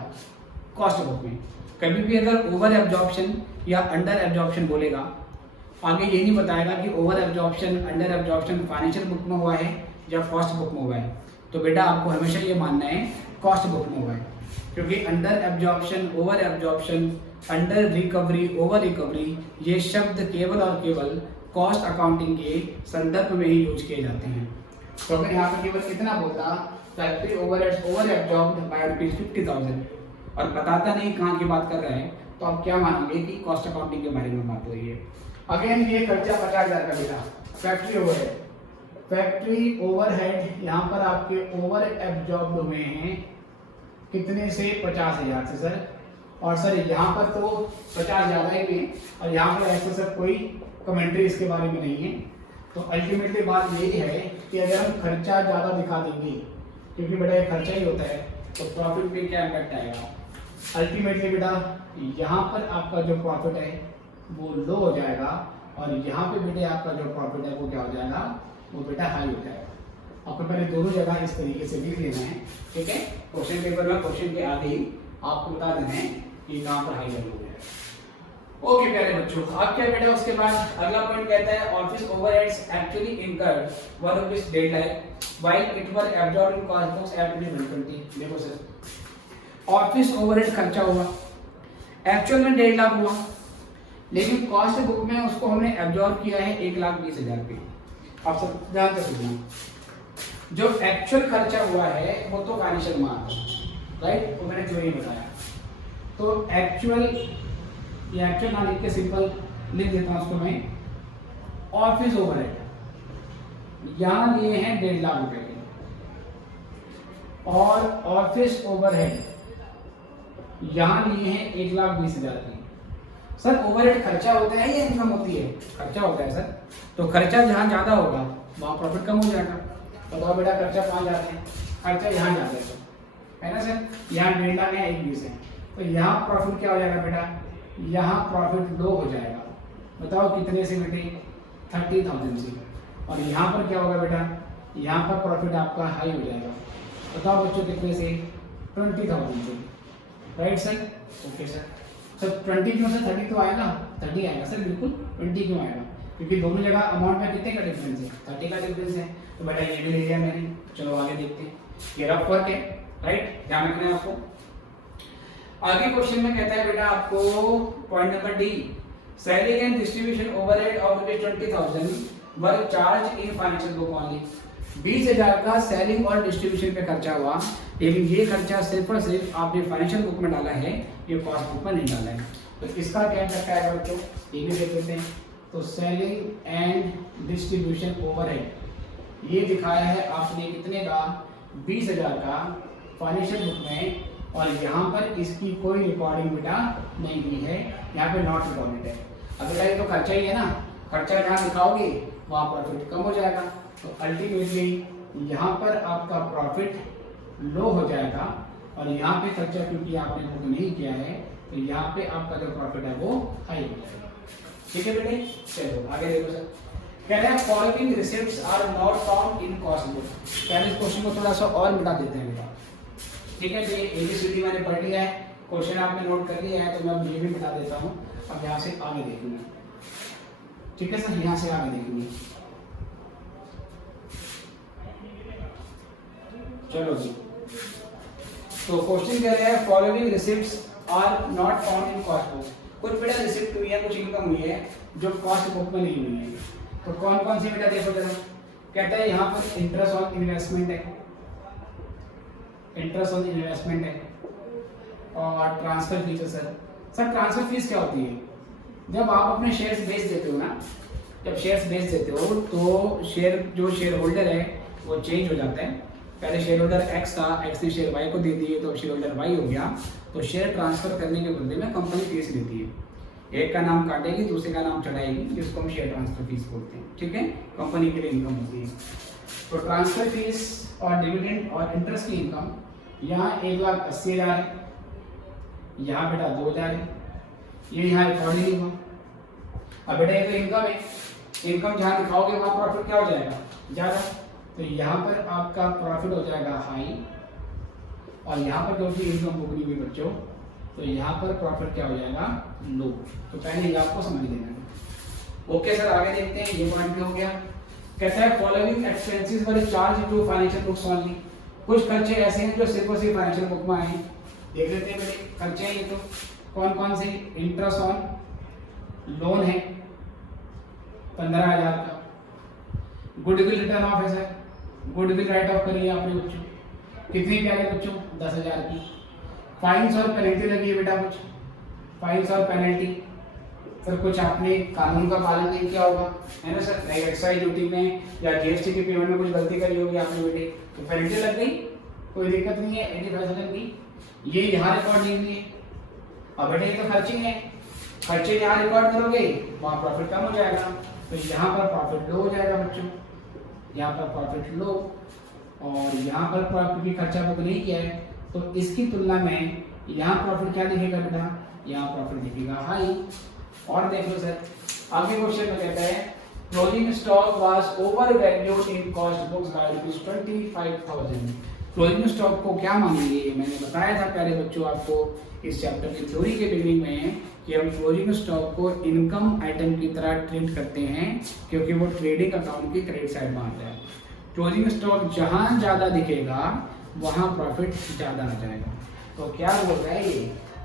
कॉस्ट बुक में। कभी भी अगर ओवर एब्जॉर्प्शन या अंडर एब्जॉर्प्शन बोलेगा, आगे ये नहीं बताएगा कि over absorption under absorption financial book में हुआ है या कॉस्ट बुक में हुआ है। तो बेटा आपको हमेशा ये मानना है कॉस्ट बुक में हुआ है, क्योंकि under absorption, over absorption, under recovery, over recovery, ये शब्द केवल और केवल कॉस्ट अकाउंटिंग के संदर्भ में ही यूज किए जाते हैं। तो अगर यहाँ पर केवल कितना बोलता, factory overheads over absorbed by rupees 50,000 और बताता नहीं कहाँ की बात कर रहा है, तो आप क्या मानोगे कि कॉस्ट अकाउंटिंग के बारे में बात हो रही है। अगेन ये खर्चा 50,000 का बेटा, फैक्ट्री ओवरहेड। फैक्ट्री ओवरहेड यहाँ पर आपके ओवर एब्जॉर्ब्ड हुए हैं कितने से? 50,000 से सर। और सर यहाँ पर तो 50 ज़्यादा ही है और यहाँ पर ऐसे सर कोई कमेंट्री इसके बारे में नहीं है। तो अल्टीमेटली बात यही है कि अगर हम खर्चा ज़्यादा दिखा देंगे, क्योंकि बेटा ये खर्चा ही होता है, तो प्रॉफिट पे क्या इम्पैक्ट आएगा? अल्टीमेटली बेटा यहाँ पर आपका जो प्रॉफिट है वो लो हो जाएगा और यहाँ पे बेटे आपका जो प्रॉफिट है वो क्या हो जाएगा? वो बेटा हाई हो जाएगा। आपको पहले दोनों जगह इस तरीके से लिख लेना है, ठीक है? क्वेश्चन पेपर में क्वेश्चन के आगे ही आपको बता देना है कि कहाँ पर हाई लेवल हो जाएगा। ओके प्यारे बच्चों, अब क्या बेटा उसके बाद अगला पॉइंट कहता है office overheads actually incurred were rupees deadline while it were absorbed in cost books at 120। देखो सर, ऑफिस ओवरहेड खर्चा हुआ, एक्चुअल में 1.5 लाख हुआ, लेकिन कॉस्ट बुक में उसको हमने एब्जॉर्ब किया है 1,20,000 रुपये। आप सब ध्यान से सुनिए, जो एक्चुअल खर्चा हुआ है वो तो फाइनेंशियल में आता है, राइट? वो मैंने जो ही बताया। तो एक्चुअल, ये एक्चुअल ना लिख के सिंपल लिख देता हूँ उसको मैं, ऑफिस ओवरहेड यहाँ लिए हैं 1.5 लाख रुपए के, और ऑफिस ओवरहेड यहाँ लिए हैं 1,20,000 की। सर ओवरहेड खर्चा होता है या इनकम होती है? खर्चा होता है सर। तो खर्चा जहाँ ज़्यादा होगा वहाँ प्रॉफिट कम हो जाएगा। बताओ बेटा खर्चा कहाँ जाते हैं? खर्चा यहाँ जाते हैं सर, है ना सर? यहाँ 1.5 लाख है, 1,20,000 है, तो यहाँ प्रॉफिट क्या हो जाएगा बेटा? यहाँ प्रॉफिट लो हो जाएगा। बताओ कितने से बेटे? 30,000 से। और यहाँ पर क्या होगा बेटा? यहाँ पर प्रॉफिट आपका हाई हो जाएगा। बताओ बच्चों कितने से? 20,000 से, right sir? Okay sir. Sir 20 क्यों सर? 30 तो आएगा, 30 आएगा सर, बिल्कुल 20 क्यों आएगा? क्योंकि दोनों जगह अमाउंट में कितने का डिफरेंस है? 30 का डिफरेंस है। तो बेटा ये भी ले लिया मैंने। चलो आगे देखते हैं, ये रफ वर्क है, राइट? ध्यान रखना है आपको। आगे क्वेश्चन में कहता है बेटा आपको point number D, selling and distribution overhead of 20,000 were charge in financial book only. 20,000 का सेलिंग और डिस्ट्रीब्यूशन पे खर्चा हुआ, लेकिन ये खर्चा सिर्फ और सिर्फ आपने फाइनेंशियल बुक में डाला है, ये कॉस्ट बुक में नहीं डाला है। तो इसका क्या इम्पैक्ट आएगा बच्चों? ये भी देख लेते हैं। तो सेलिंग एंड डिस्ट्रीब्यूशन ओवरहेड ये दिखाया है आपने कितने का? 20,000 का फाइनेंशियल बुक में, और यहाँ पर इसकी कोई रिकॉर्डिंग बेटा नहीं हुई है, यहाँ पे नॉट रिकॉर्डेड है। अब बेटा ये तो खर्चा ही है ना, खर्चा जहाँ दिखाओगे वहाँ प्रॉफिट कम हो जाएगा। तो अल्टीमेटली यहाँ पर आपका प्रॉफिट लो हो जाएगा, और यहाँ पे खर्चा क्योंकि आपने बुक नहीं किया है, तो यहाँ पे आपका जो प्रॉफिट है वो हाई हो जाएगा। ठीक है बेटे, चलो आगे देखो सर। कह रहे हैं following receipts are not found in cost book. पहले इस क्वेश्चन को थोड़ा सा और मिटा देते हैं बेटा, ठीक है? तो ये ABCD मैंने पढ़ लिया है, क्वेश्चन आपने नोट कर लिया है, तो मैं अब ये भी मिटा देता हूँ। अब यहाँ से आगे देखेंगे, ठीक है सर? यहाँ से आगे देखेंगे। चलो जी, तो क्वेश्चन कह रहे हैं following receipts are not found in cost book. कुछ बेटा रिसिप्ट हुई है, कुछ इनकम हुई है जो कॉस्ट बुक में नहीं हुई है। तो कौन कौन सी बेटा देखो जरा। कहता है यहाँ पर इंटरेस्ट ऑन इन्वेस्टमेंट है, इंटरेस्ट ऑन इन्वेस्टमेंट है, और ट्रांसफर फीस है सर। सर ट्रांसफर फीस क्या होती है? जब आप अपने शेयर्स बेच देते हो ना, जब शेयर्स बेच देते हो तो शेयर, जो शेयर होल्डर है वो चेंज हो जाता है। पहले शेयर होल्डर एक्स था, एक्स ने शेयर वाई को दे दिए, तो शेयर होल्डर वाई हो गया। तो शेयर ट्रांसफर करने के बदले में कंपनी फीस लेती है, एक का नाम काटेगी, दूसरे का नाम चढ़ाएगी, जिसको हम शेयर ट्रांसफर फीस बोलते हैं। ठीक है, कंपनी के लिए इनकम होती है। तो ट्रांसफर फीस और डिविडेंड और इंटरेस्ट की इनकम यहाँ 1,80,000 है, यहाँ बेटा 2,000 है, ये यहाँ रिकॉर्ड नहीं हुआ, अब बेटा ये तो इनकम है, इनकम जहाँ दिखाओगे वहाँ प्रॉफिट क्या हो जाएगा, ज़्यादा। तो यहाँ पर आपका प्रॉफिट हो जाएगा हाई, और यहाँ पर क्योंकि इनकम बुक नहीं हुई बच्चों, तो यहाँ पर प्रॉफिट क्या हो जाएगा, लो। तो पहले ये आपको समझ लेना है। ओके सर, आगे देखते हैं। ये पॉइंट भी हो गया। कहता है following expenses were charged to financial books only. कुछ खर्चे ऐसे हैं जो सिर्फ और सिर्फ फाइनेंशियल बुक में आए हैं। देख लेते हैं बेटे खर्चे हैं ये तो कौन कौन से। इंटरेस्ट ऑन लोन है 15,000 का। गुडविल रिटर्न ऑफ है सर, गुडविल राइट ऑफ करिए आपने बच्चों, कितनी प्यारे बच्चों, 10,000 की। फाइन्स और पेनल्टी लगी है बेटा, कुछ फाइन्स और पेनल्टी। सर कुछ आपने कानून का पालन नहीं किया होगा, है ना सर, लाइक एक्साइज ड्यूटी में या जीएसटी की पेमेंट में कुछ गलती करी होगी आपने बेटे, तो पेनल्टी लग गई, कोई दिक्कत नहीं है, 85,000 की। ये यहाँ रिकॉर्ड नहीं हुई है। अब बेटे ये तो खर्चे हैं, खर्चे यहाँ रिकॉर्ड करोगे वहाँ प्रॉफिट कम हो जाएगा, तो यहाँ पर प्रॉफिट लो हो जाएगा बच्चों, यहाँ पर प्रॉफिट लो। और यहाँ पर प्रॉफिट खर्चा बुक नहीं किया है, तो इसकी तुलना में यहाँ प्रॉफिट क्या दिखेगा बेटा, यहाँ प्रॉफिट दिखेगा हाई। और देख लो सर आगे क्वेश्चन में कहता है closing stock was over valued in cost books by ₹25,000। Closing stock को क्या मानेंगे, मैंने बताया था प्यारे बच्चों आपको इस चैप्टर की थ्योरी के बिगिनिंग में कि हम क्लोजिंग स्टॉक को इनकम आइटम की तरह ट्रीट करते हैं, क्योंकि वो ट्रेडिंग अकाउंट की क्रेडिट साइड में आता है। क्लोजिंग स्टॉक जहां ज्यादा दिखेगा वहां प्रॉफिट ज्यादा आ जाएगा। तो क्या बोल रहा है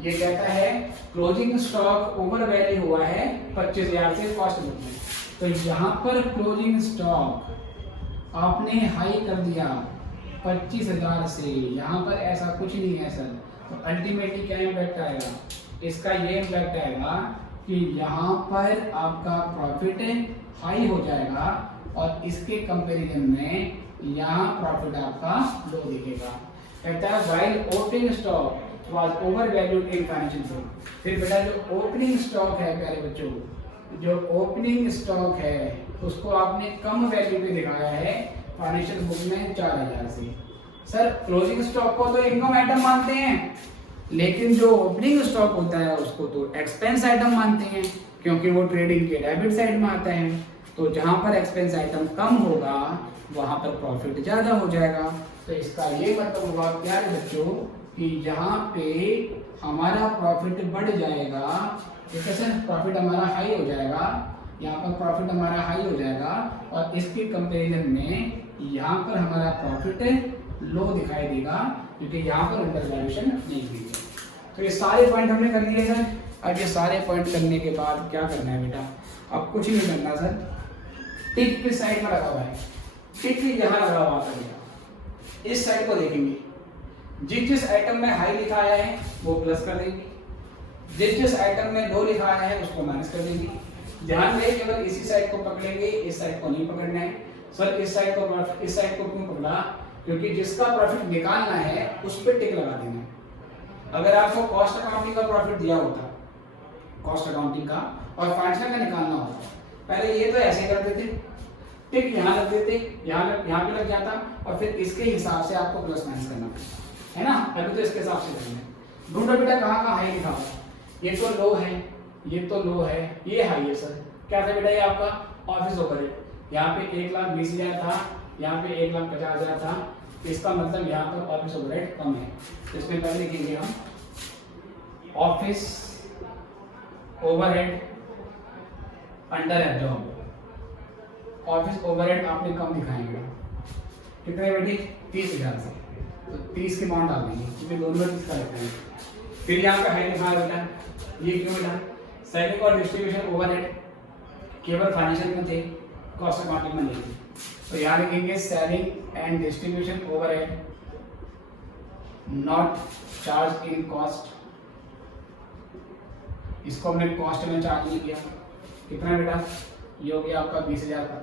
ये कहता है क्लोजिंग स्टॉक ओवर वैल्यू हुआ है 25,000 से कॉस्ट बुक में, तो यहाँ पर क्लोजिंग स्टॉक आपने हाई कर दिया 25,000 से, यहाँ पर ऐसा कुछ नहीं है सर। तो अल्टीमेटली क्या इम्पैक्ट आएगा, इसका ये इम्पैक्ट आएगा कि यहाँ पर आपका प्रॉफिट हाई हो जाएगा और इसके कंपैरिजन में यहाँ प्रॉफिट आपका लो दिखेगा। कहता है while opening stock was over valued in financial book. फिर बेटा जो ओपनिंग स्टॉक है प्यारे बच्चों, जो ओपनिंग स्टॉक है उसको आपने कम वैल्यू पे दिखाया है फाइनेंशियल बुक में 4,000 से। सर क्लोजिंग स्टॉक को तो इनकम आइटम मानते हैं, लेकिन जो ओपनिंग स्टॉक होता है उसको तो एक्सपेंस आइटम मानते हैं, क्योंकि वो ट्रेडिंग के डेबिट साइड में आता है। तो जहां पर एक्सपेंस आइटम कम होगा वहां पर प्रॉफिट ज्यादा हो जाएगा। तो इसका ये मतलब होगा प्यारे बच्चों कि यहाँ पे हमारा प्रॉफिट बढ़ जाएगा, ठीक है सर, प्रॉफिट हमारा हाई हो जाएगा, यहाँ पर प्रॉफिट हमारा हाई हो जाएगा और इसके कंपैरिजन में यहाँ पर हमारा प्रॉफिट लो दिखाई देगा, क्योंकि यहाँ पर अंडर वैल्यूएशन नहीं हुई है। तो ये सारे पॉइंट हमने कर लिए सर। अब ये सारे पॉइंट करने के बाद क्या करना है बेटा, अब कुछ नहीं करना सर, टिक किस साइड में लगा हुआ है, टिक यहाँ लगा हुआ है, इस साइड को देखेंगे, जिस आइटम में हाई लिखा आया है वो प्लस कर देंगे, जिस आइटम में लो लिखा आया है उसको माइनस कर देंगे। ध्यान रहे केवल इसी साइड को पकड़ेंगे, इस साइड को नहीं पकड़ना है। सर इस साइड को क्यों पकड़ा, क्योंकि जिसका प्रॉफिट निकालना है उस पर टिक लगा देना है। अगर आपको कॉस्ट अकाउंटिंग का प्रॉफिट दिया होता, कॉस्ट अकाउंटिंग का और फाइनेंशियल का निकालना होता, पहले ये तो ऐसे कर देते, टिक यहाँ लग देते, यहाँ पे लग जाता और फिर इसके हिसाब से आपको प्लस माइनस करना पड़ता है ना। पहले तो इसके हिसाब से करना है। ढूंढो बेटा कहाँ हाई लिखा हुआ, ये तो लो है, ये तो लो है, ये हाई है सर। क्या था बेटा ये आपका ऑफिस ओवरहेड, यहाँ पे 1,20,000 था, यहाँ पे 1,50,000 था, इसका मतलब यहाँ पर ऑफिस ओवरहेड कम है। तो इसमें पहले लिखेंगे हम office overhead under absorb. Office overhead आपने कम दिखाएंगे, कितने बेटी 30,000 से, तो 30 के अमाउंट डाल देंगे, क्योंकि दोनों 30 का लिखते हैं। फिर यहाँ पे हाई लिखा है बेटा, ये क्यों बेटा, सेलिंग और डिस्ट्रीब्यूशन ओवरहेड केवल फाइनेंशियल में थे, कॉस्ट अकाउंटिंग में नहीं थे। तो यहाँ लिखेंगे selling and distribution overhead not charge in cost, इसको हमने कॉस्ट में चार्ज नहीं किया। कितना बेटा, ये हो गया आपका 20,000 का।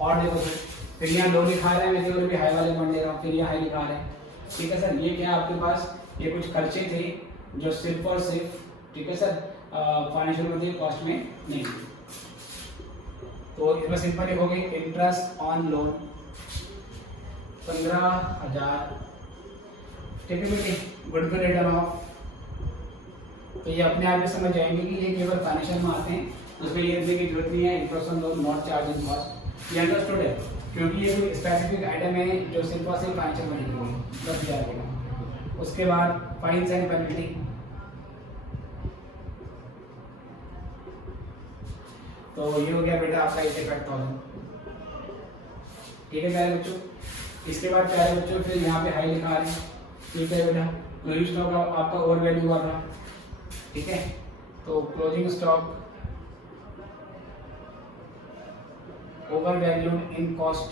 और देखो फिर यहाँ लो लिखा रहे हैं, मैं केवल भी हाई वाले मान ले रहा हूँ, फिर यहाँ हाई लिखा रहे हैं, ठीक है सर। ये क्या आपके पास, ये कुछ खर्चे थे जो सिर्फ और सिर्फ, ठीक है सर, फाइनेंशियल में थे, कॉस्ट में नहीं थे। तो इसमें सिंपल लिखोगे इंटरेस्ट ऑन लोन 15,000, ठीक है बेटी, गुडविल रिटर्न ऑफ। तो ये अपने आप में समझ जाएंगे कि ये केवल फाइनेंशियल में आते हैं, उसमें ये लिखने की जरूरत नहीं है, interest on loan not charge in cost, ये अंडरस्टूड है क्योंकि ये कोई स्पेसिफिक आइटम है जो सिर्फ और सिर्फ फाइनेंशियल में लिखी हुई है, बस याद रखना। उसके बाद फाइन्स एंड पेनल्टी, तो ये हो गया बेटा आपका 85,000, ठीक है प्यारे बच्चों। इसके बाद प्यारे बच्चों फिर यहाँ पे हाई लिखा है, ठीक है बेटा, क्लोजिंग स्टॉक आपका ओवर वैल्यू हुआ था, ठीक है, तो closing stock over valued in cost,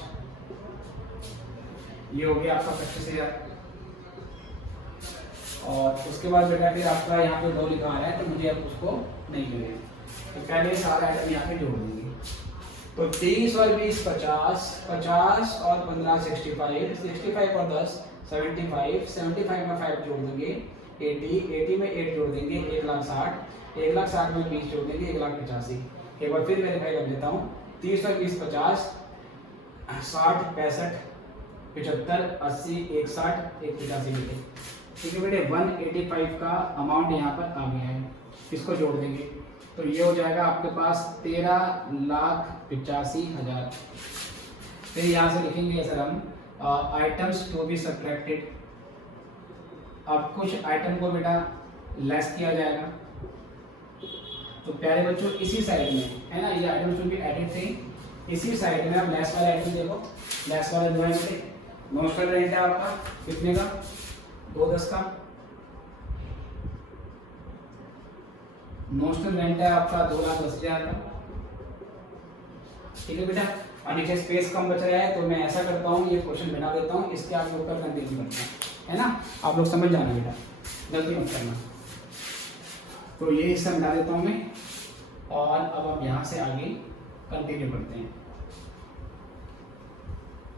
ये हो गया आपका 25,000। और उसके बाद बेटा फिर आपका यहाँ पे 2 लिखा आ रहा है, तो मुझे अब उसको नहीं मिलेगा, तो पहले सारा आइटम यहाँ पे जोड़ देंगे। तो 30 और 20 50, 50 और 15 65, 65 और 10 75, 75 में 5 जोड़ देंगे 80, 80 में 8 जोड़ देंगे 1,60,000, 1,60,000 में 20 जोड़ देंगे 1,85,000। एक बार फिर वेरीफाई कर लेता हूँ, 30 और 20 50, 60 65 75 80 160 185 बेटे, ठीक है बेटे। 185 का अमाउंट यहाँ पर आ गया है, इसको जोड़ देंगे तो ये हो जाएगा आपके पास 13,85,000। फिर यहाँ से लिखेंगे सर हम आइटम्स टू बी सब्ट्रैक्टेड, अब कुछ आइटम को बेटा लेस किया जाएगा, तो प्यारे बच्चों इसी साइड में है ना, ये आइटम्स टू बी एडेड थे, इसी साइड में आप लेस वाला आइटम देखो, लेस वाला जो है बेटे नोशनल रेंट है आपका कितने का, 210 का नोशनल रेंट है आपका 2,10,000 का, ठीक है बेटा। और नीचे स्पेस कम बच रहा है तो मैं ऐसा करता हूँ, ये क्वेश्चन बना देता हूँ, इसके आगे ऊपर कंटिन्यू करता हूँ, है ना, आप लोग समझ जाना बेटा, गलती मत करना। तो ये हिस्सा बना देता हूँ मैं, और अब हम यहाँ से आगे कंटिन्यू करते हैं।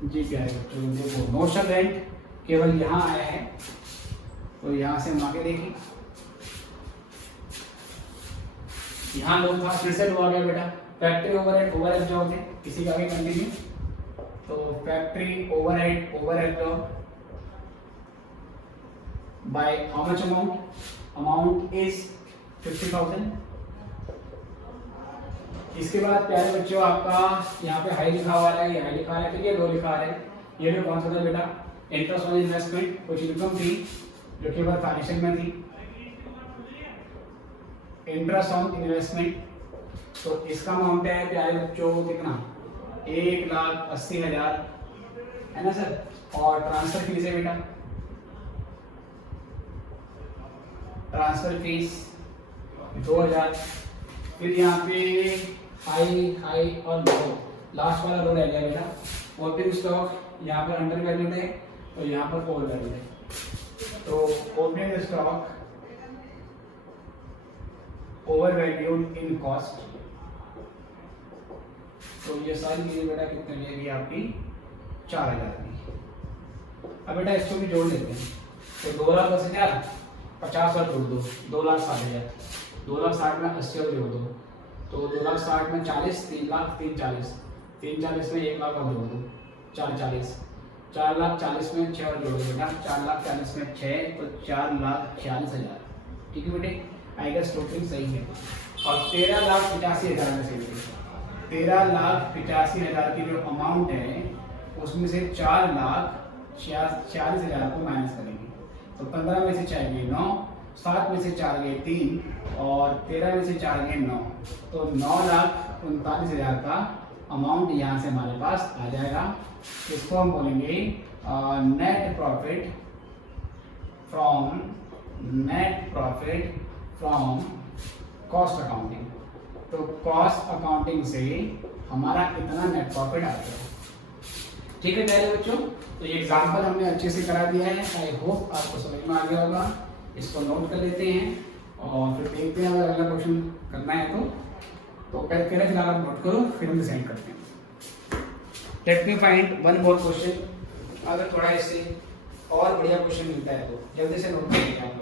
जी प्यारे बच्चों देखो, नोशनल रेंट केवल यहाँ आया है, तो यहाँ से हम आगे देखें, यहाँ लोग था फिर से हुआ गया बेटा, फैक्ट्री ओवरहेड जॉब है, किसी का भी कंटिन्यू, तो factory overhead job by how much amount is 50,000। इसके बाद प्यारे बच्चों आपका यहाँ पे हाई लिखा हुआ है, ये हाई लिखा है, फिर ये लो लिखा है, ये लो कौन सा था बेटा, इंटरेस्ट ऑन इन्वेस्टमेंट, कुछ इनकम थी जो कि फाइनेंशियल में थी, इंटरेस्ट ऑन इन्वेस्टमेंट, तो इसका अमाउंट है प्यारे बच्चों कितना, 1,80,000 है ना सर। और ट्रांसफर फीस है बेटा, ट्रांसफर फीस 2,000। फिर यहाँ पे हाई और लो, लास्ट वाला लो रह गया बेटा। ओपनिंग स्टॉक यहाँ पर अंडर वैल्यूड है और यहाँ पर ओवर वैल्यूड है, तो opening stock over valued in cost, तो ये सारी चीजें बेटा कितने मिलेगी आपकी, 4,000 की। अब बेटा इसको भी जोड़ लेते हैं, तो 2,10,000 50 और जोड़ दो, 2,60,000, 2,60,000 में 80 और जोड़ दो, तो 2,60,000 में 40, 3,40,000, 340 में 1,00,000 और जोड़ दो, 440, 4,40,000 में 6 और जोड़ दो बेटा, 4,40,000 में 6 तो 4,46,000, ठीक है बेटे, आई गेस टोटल सही है। और 13,85,000 में से 13,85,000 की जो अमाउंट है उसमें से 4,46,000 को माइनस करेंगे, तो 15 में से 4 गए 9, 7 में से 4 गए 3 और 13 में से 4 गए 9, तो 9,39,000 का अमाउंट यहाँ से हमारे पास आ जाएगा। इसको हम बोलेंगे net profit from cost accounting. तो कॉस्ट अकाउंटिंग से हमारा इतना नेट प्रॉफिट आता है, ठीक है प्यारे बच्चों। तो ये एग्जांपल हमने अच्छे से करा दिया है, आई होप आपको समझ में आ गया होगा। इसको नोट कर लेते हैं और फिर देखते हैं अगर अगला क्वेश्चन करना है तो पहले फिलहाल आप नोट करो, फिर हम डिसाइड करते हैं। Let me find one more question, अगर थोड़ा इससे और बढ़िया क्वेश्चन मिलता है तो जल्दी से नोट कर लेते हैं आप लोग।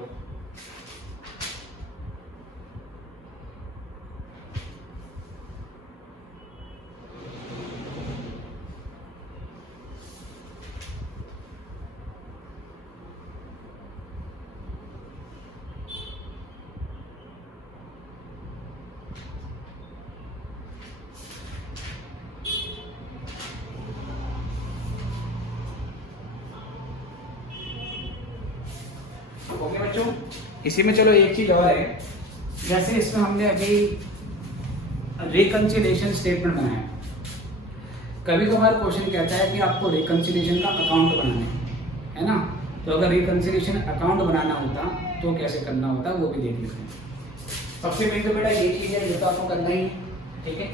ओके बच्चों, इसी में चलो एक चीज और है, जैसे इसमें हमने अभी रिकंसिलिएशन स्टेटमेंट बनाया। कभी कभार क्वेश्चन कहता है कि आपको रिकंसिलिएशन का अकाउंट बनाना है ना। तो अगर रिकंसिलिएशन अकाउंट बनाना होता तो कैसे करना होता वो भी देख लेते हैं। सबसे पहले तो बेटा ये चीज़ है जो तो आपको करना ही है, ठीक है।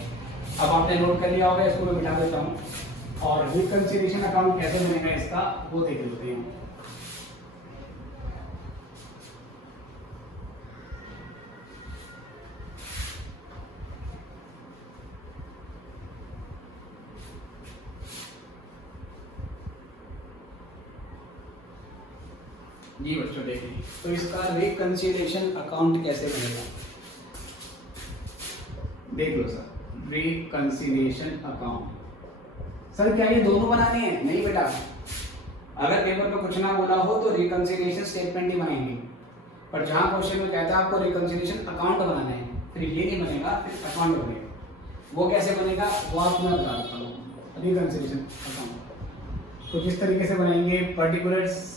अब आपने नोट कर लिया होगा, इसको मैं बिठा देता हूँ और रिकंसिलिएशन अकाउंट कैसे बनेगा इसका वो देख लेते हैं। जी बच्चों देखिए, तो इसका रिकंसिलिएशन अकाउंट कैसे बनेगा देख लो सर। रिकंसिलिएशन अकाउंट सर क्या ये दोनों बनाने हैं? नहीं बेटा, अगर पेपर में कुछ ना बोला हो तो रिकंसिलिएशन स्टेटमेंट ही बनाएंगे, पर जहां क्वेश्चन में कहता है आपको रिकंसिलिएशन अकाउंट बनाना है, फिर ये नहीं बनेगा, फिर अकाउंट बनेगा। वो कैसे बनेगा वो आपको मैं बता देता हूँ। रिकंसिलिएशन अकाउंट तो किस तरीके से बनाएंगे, पर्टिकुलर्स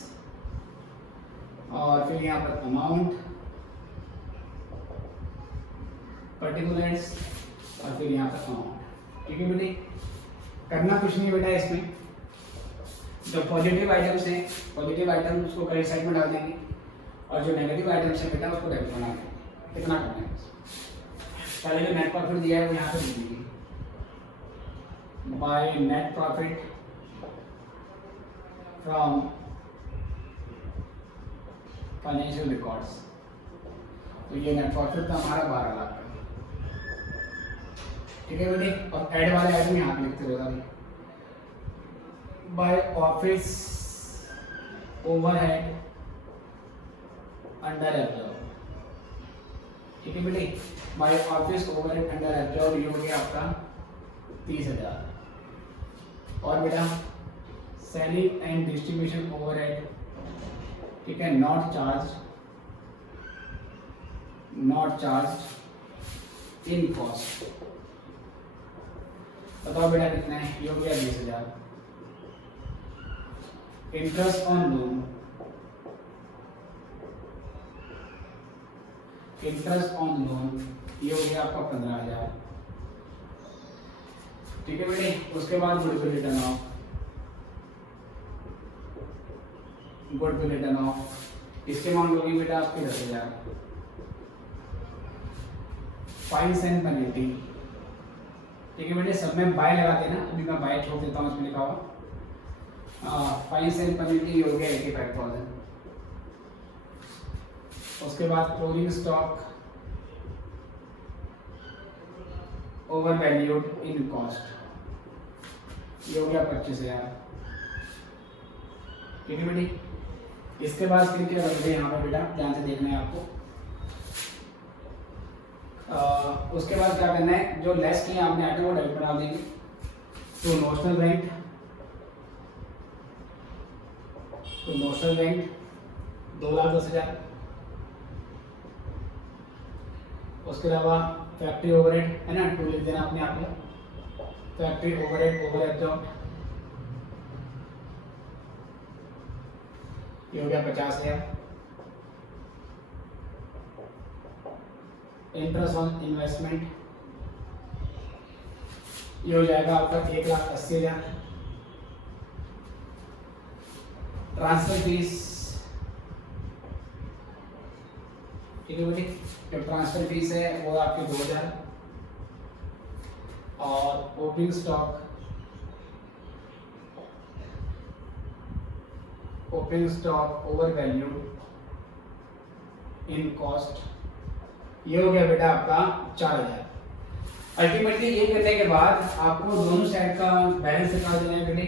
और फिर यहाँ पर अमाउंट, पर्टिकुलर्स और फिर यहाँ पर अमाउंट, ठीक है बेटे। करना कुछ नहीं बेटा, इसमें जो पॉजिटिव आइटम्स हैं पॉजिटिव आइटम उसको क्रेडिट साइड में डाल देंगे और जो नेगेटिव आइटम्स हैं बेटा उसको डेबिट बना देंगे। कितना करना है, पहले जो नेट प्रॉफिट दिया है वो यहाँ पे लिख देंगे, by net profit from financial records. तो ये नेट प्रॉफिट था हमारा 12 लाख का, ठीक है बेटे। और ऐड वाले आइटम यहाँ पे लिखते रहेगा, by office overhead under absorb, ठीक है बेटे। By office overhead under absorb ये हो गया आपका 30,000। और बेटा सेलिंग एंड डिस्ट्रीब्यूशन ओवरहेड, ठीक है, नॉट चार्ज इन कॉस्ट। बताओ बेटा कितना है, ये हो गया 20,000। इंटरेस्ट ऑन लोन, ये हो गया आपका 15,000, ठीक है बेटे। उसके बाद गुडविल रिटर्न ऑफ, इसके अमाउंट होगी बेटा आपकी 10,000। फाइन्स एंड पेनल्टी, ठीक है बेटे, सब में बाय लगा देना, अभी मैं बाय छोड़ देता हूँ इसमें लिखा हुआ। फाइन्स एंड पेनल्टी हो गया 85,000। उसके बाद closing stock over valued in cost, ये हो गया 25,000, ठीक है बेटी। इसके बाद फिर क्या करते हैं यहाँ पर बेटा, ध्यान से देखना है आपको। उसके बाद क्या करना है, जो लेस किया आपने आइटम वो डेबिट बना देंगे। तो नोशनल रेंट 2,10,000। उसके अलावा फैक्ट्री ओवरहेड है ना, 2 लिख देना अपने आप में, फैक्ट्री ओवरहेड ओवर एब्जॉर्ब, ये हो गया 50,000। इंटरेस्ट ऑन इन्वेस्टमेंट ये हो जाएगा आपका 1,80,000। ट्रांसफर फीस, ठीक है बेटी, जो ट्रांसफर फीस है वो आपकी 2,000। और opening stock over value in cost, ये हो गया बेटा आपका 4,000। अल्टीमेटली ये करने के बाद आपको दोनों साइड का बैलेंस निकाल देना है बेटे।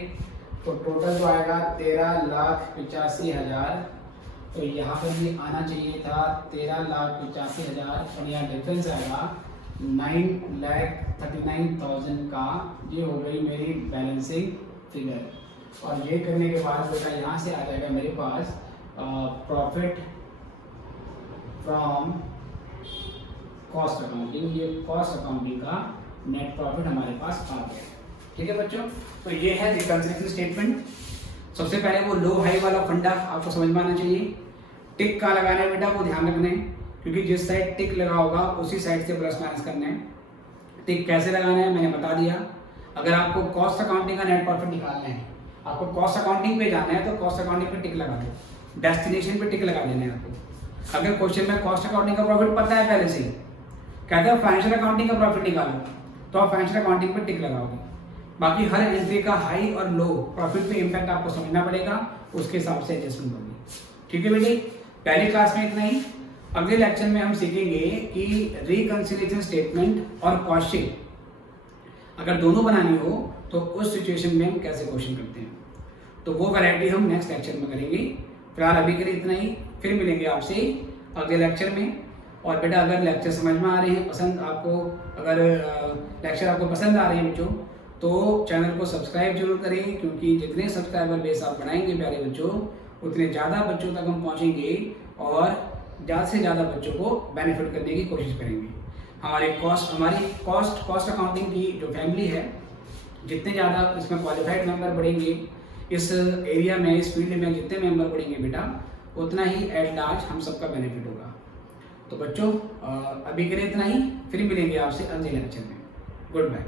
तो टोटल जो आएगा 13,85,000, तो यहाँ पर भी आना चाहिए था 13,85,000 और यहाँ डिफरेंस आएगा 9,39,000 का। ये हो गई मेरी बैलेंसिंग फिगर। और ये करने के बाद बेटा यहाँ से आ जाएगा मेरे पास प्रॉफिट फ्रॉम कॉस्ट अकाउंटिंग। ये कॉस्ट अकाउंटिंग का नेट प्रॉफिट हमारे पास आ गया। ठीक है बच्चों, तो ये है रिकंसिलिएशन स्टेटमेंट। सबसे पहले वो लो हाई वाला फंडा आपको समझ में आना चाहिए। टिक कहाँ लगाना है बेटा, वो ध्यान रखना है, क्योंकि जिस साइड टिक लगा होगा उसी साइड से प्लस माइनस करना है। टिक कैसे लगाना है मैंने बता दिया। अगर आपको कॉस्ट अकाउंटिंग का नेट प्रॉफिट निकालना है, आपको कॉस्ट अकाउंटिंग पे जाना है तो कॉस्ट अकाउंटिंग पे टिक लगा दो, डेस्टिनेशन पे टिक लगा देना है आपको। अगर क्वेश्चन में कॉस्ट अकाउंटिंग का प्रॉफिट पता है पहले से, कहते हैं फाइनेंशियल अकाउंटिंग का प्रॉफिट निकालो, तो आप फाइनेंशियल अकाउंटिंग पे टिक लगाओगे। बाकी हर एंट्री का हाई और लो प्रॉफिट पे इम्पैक्ट आपको समझना पड़ेगा, उसके हिसाब से एडजस्टमेंट होगी। ठीक है बेटे, पहली क्लास में इतना ही। अगले लेक्चर में हम सीखेंगे कि रिकंसिलिएशन स्टेटमेंट और कॉस्ट शीट अगर दोनों बनानी हो तो उस सिचुएशन में हम कैसे क्वेश्चन करते हैं, तो वो वैरायटी हम नेक्स्ट लेक्चर में करेंगे। फिलहाल अभी के लिए इतना ही, फिर मिलेंगे आपसे अगले लेक्चर में। और बेटा अगर लेक्चर समझ में आ रहे हैं, पसंद आपको, अगर लेक्चर आपको पसंद आ रहे हैं बच्चों, तो चैनल को सब्सक्राइब जरूर करें, क्योंकि जितने सब्सक्राइबर बेस आप बढ़ाएंगे प्यारे बच्चों, उतने ज़्यादा बच्चों तक हम पहुँचेंगे और ज़्यादा से ज़्यादा बच्चों को बेनिफिट करने की कोशिश करेंगे। हमारी कॉस्ट अकाउंटिंग की जो फैमिली है, जितने ज़्यादा इसमें क्वालिफाइड मेंबर बढ़ेंगे, इस एरिया में, इस फील्ड में जितने मेंबर बढ़ेंगे बेटा, उतना ही एट लार्ज हम सबका बेनिफिट होगा। तो बच्चों अभी के लिए इतना ही, फिर मिलेंगे आपसे अगले लेक्चर में। Good bye.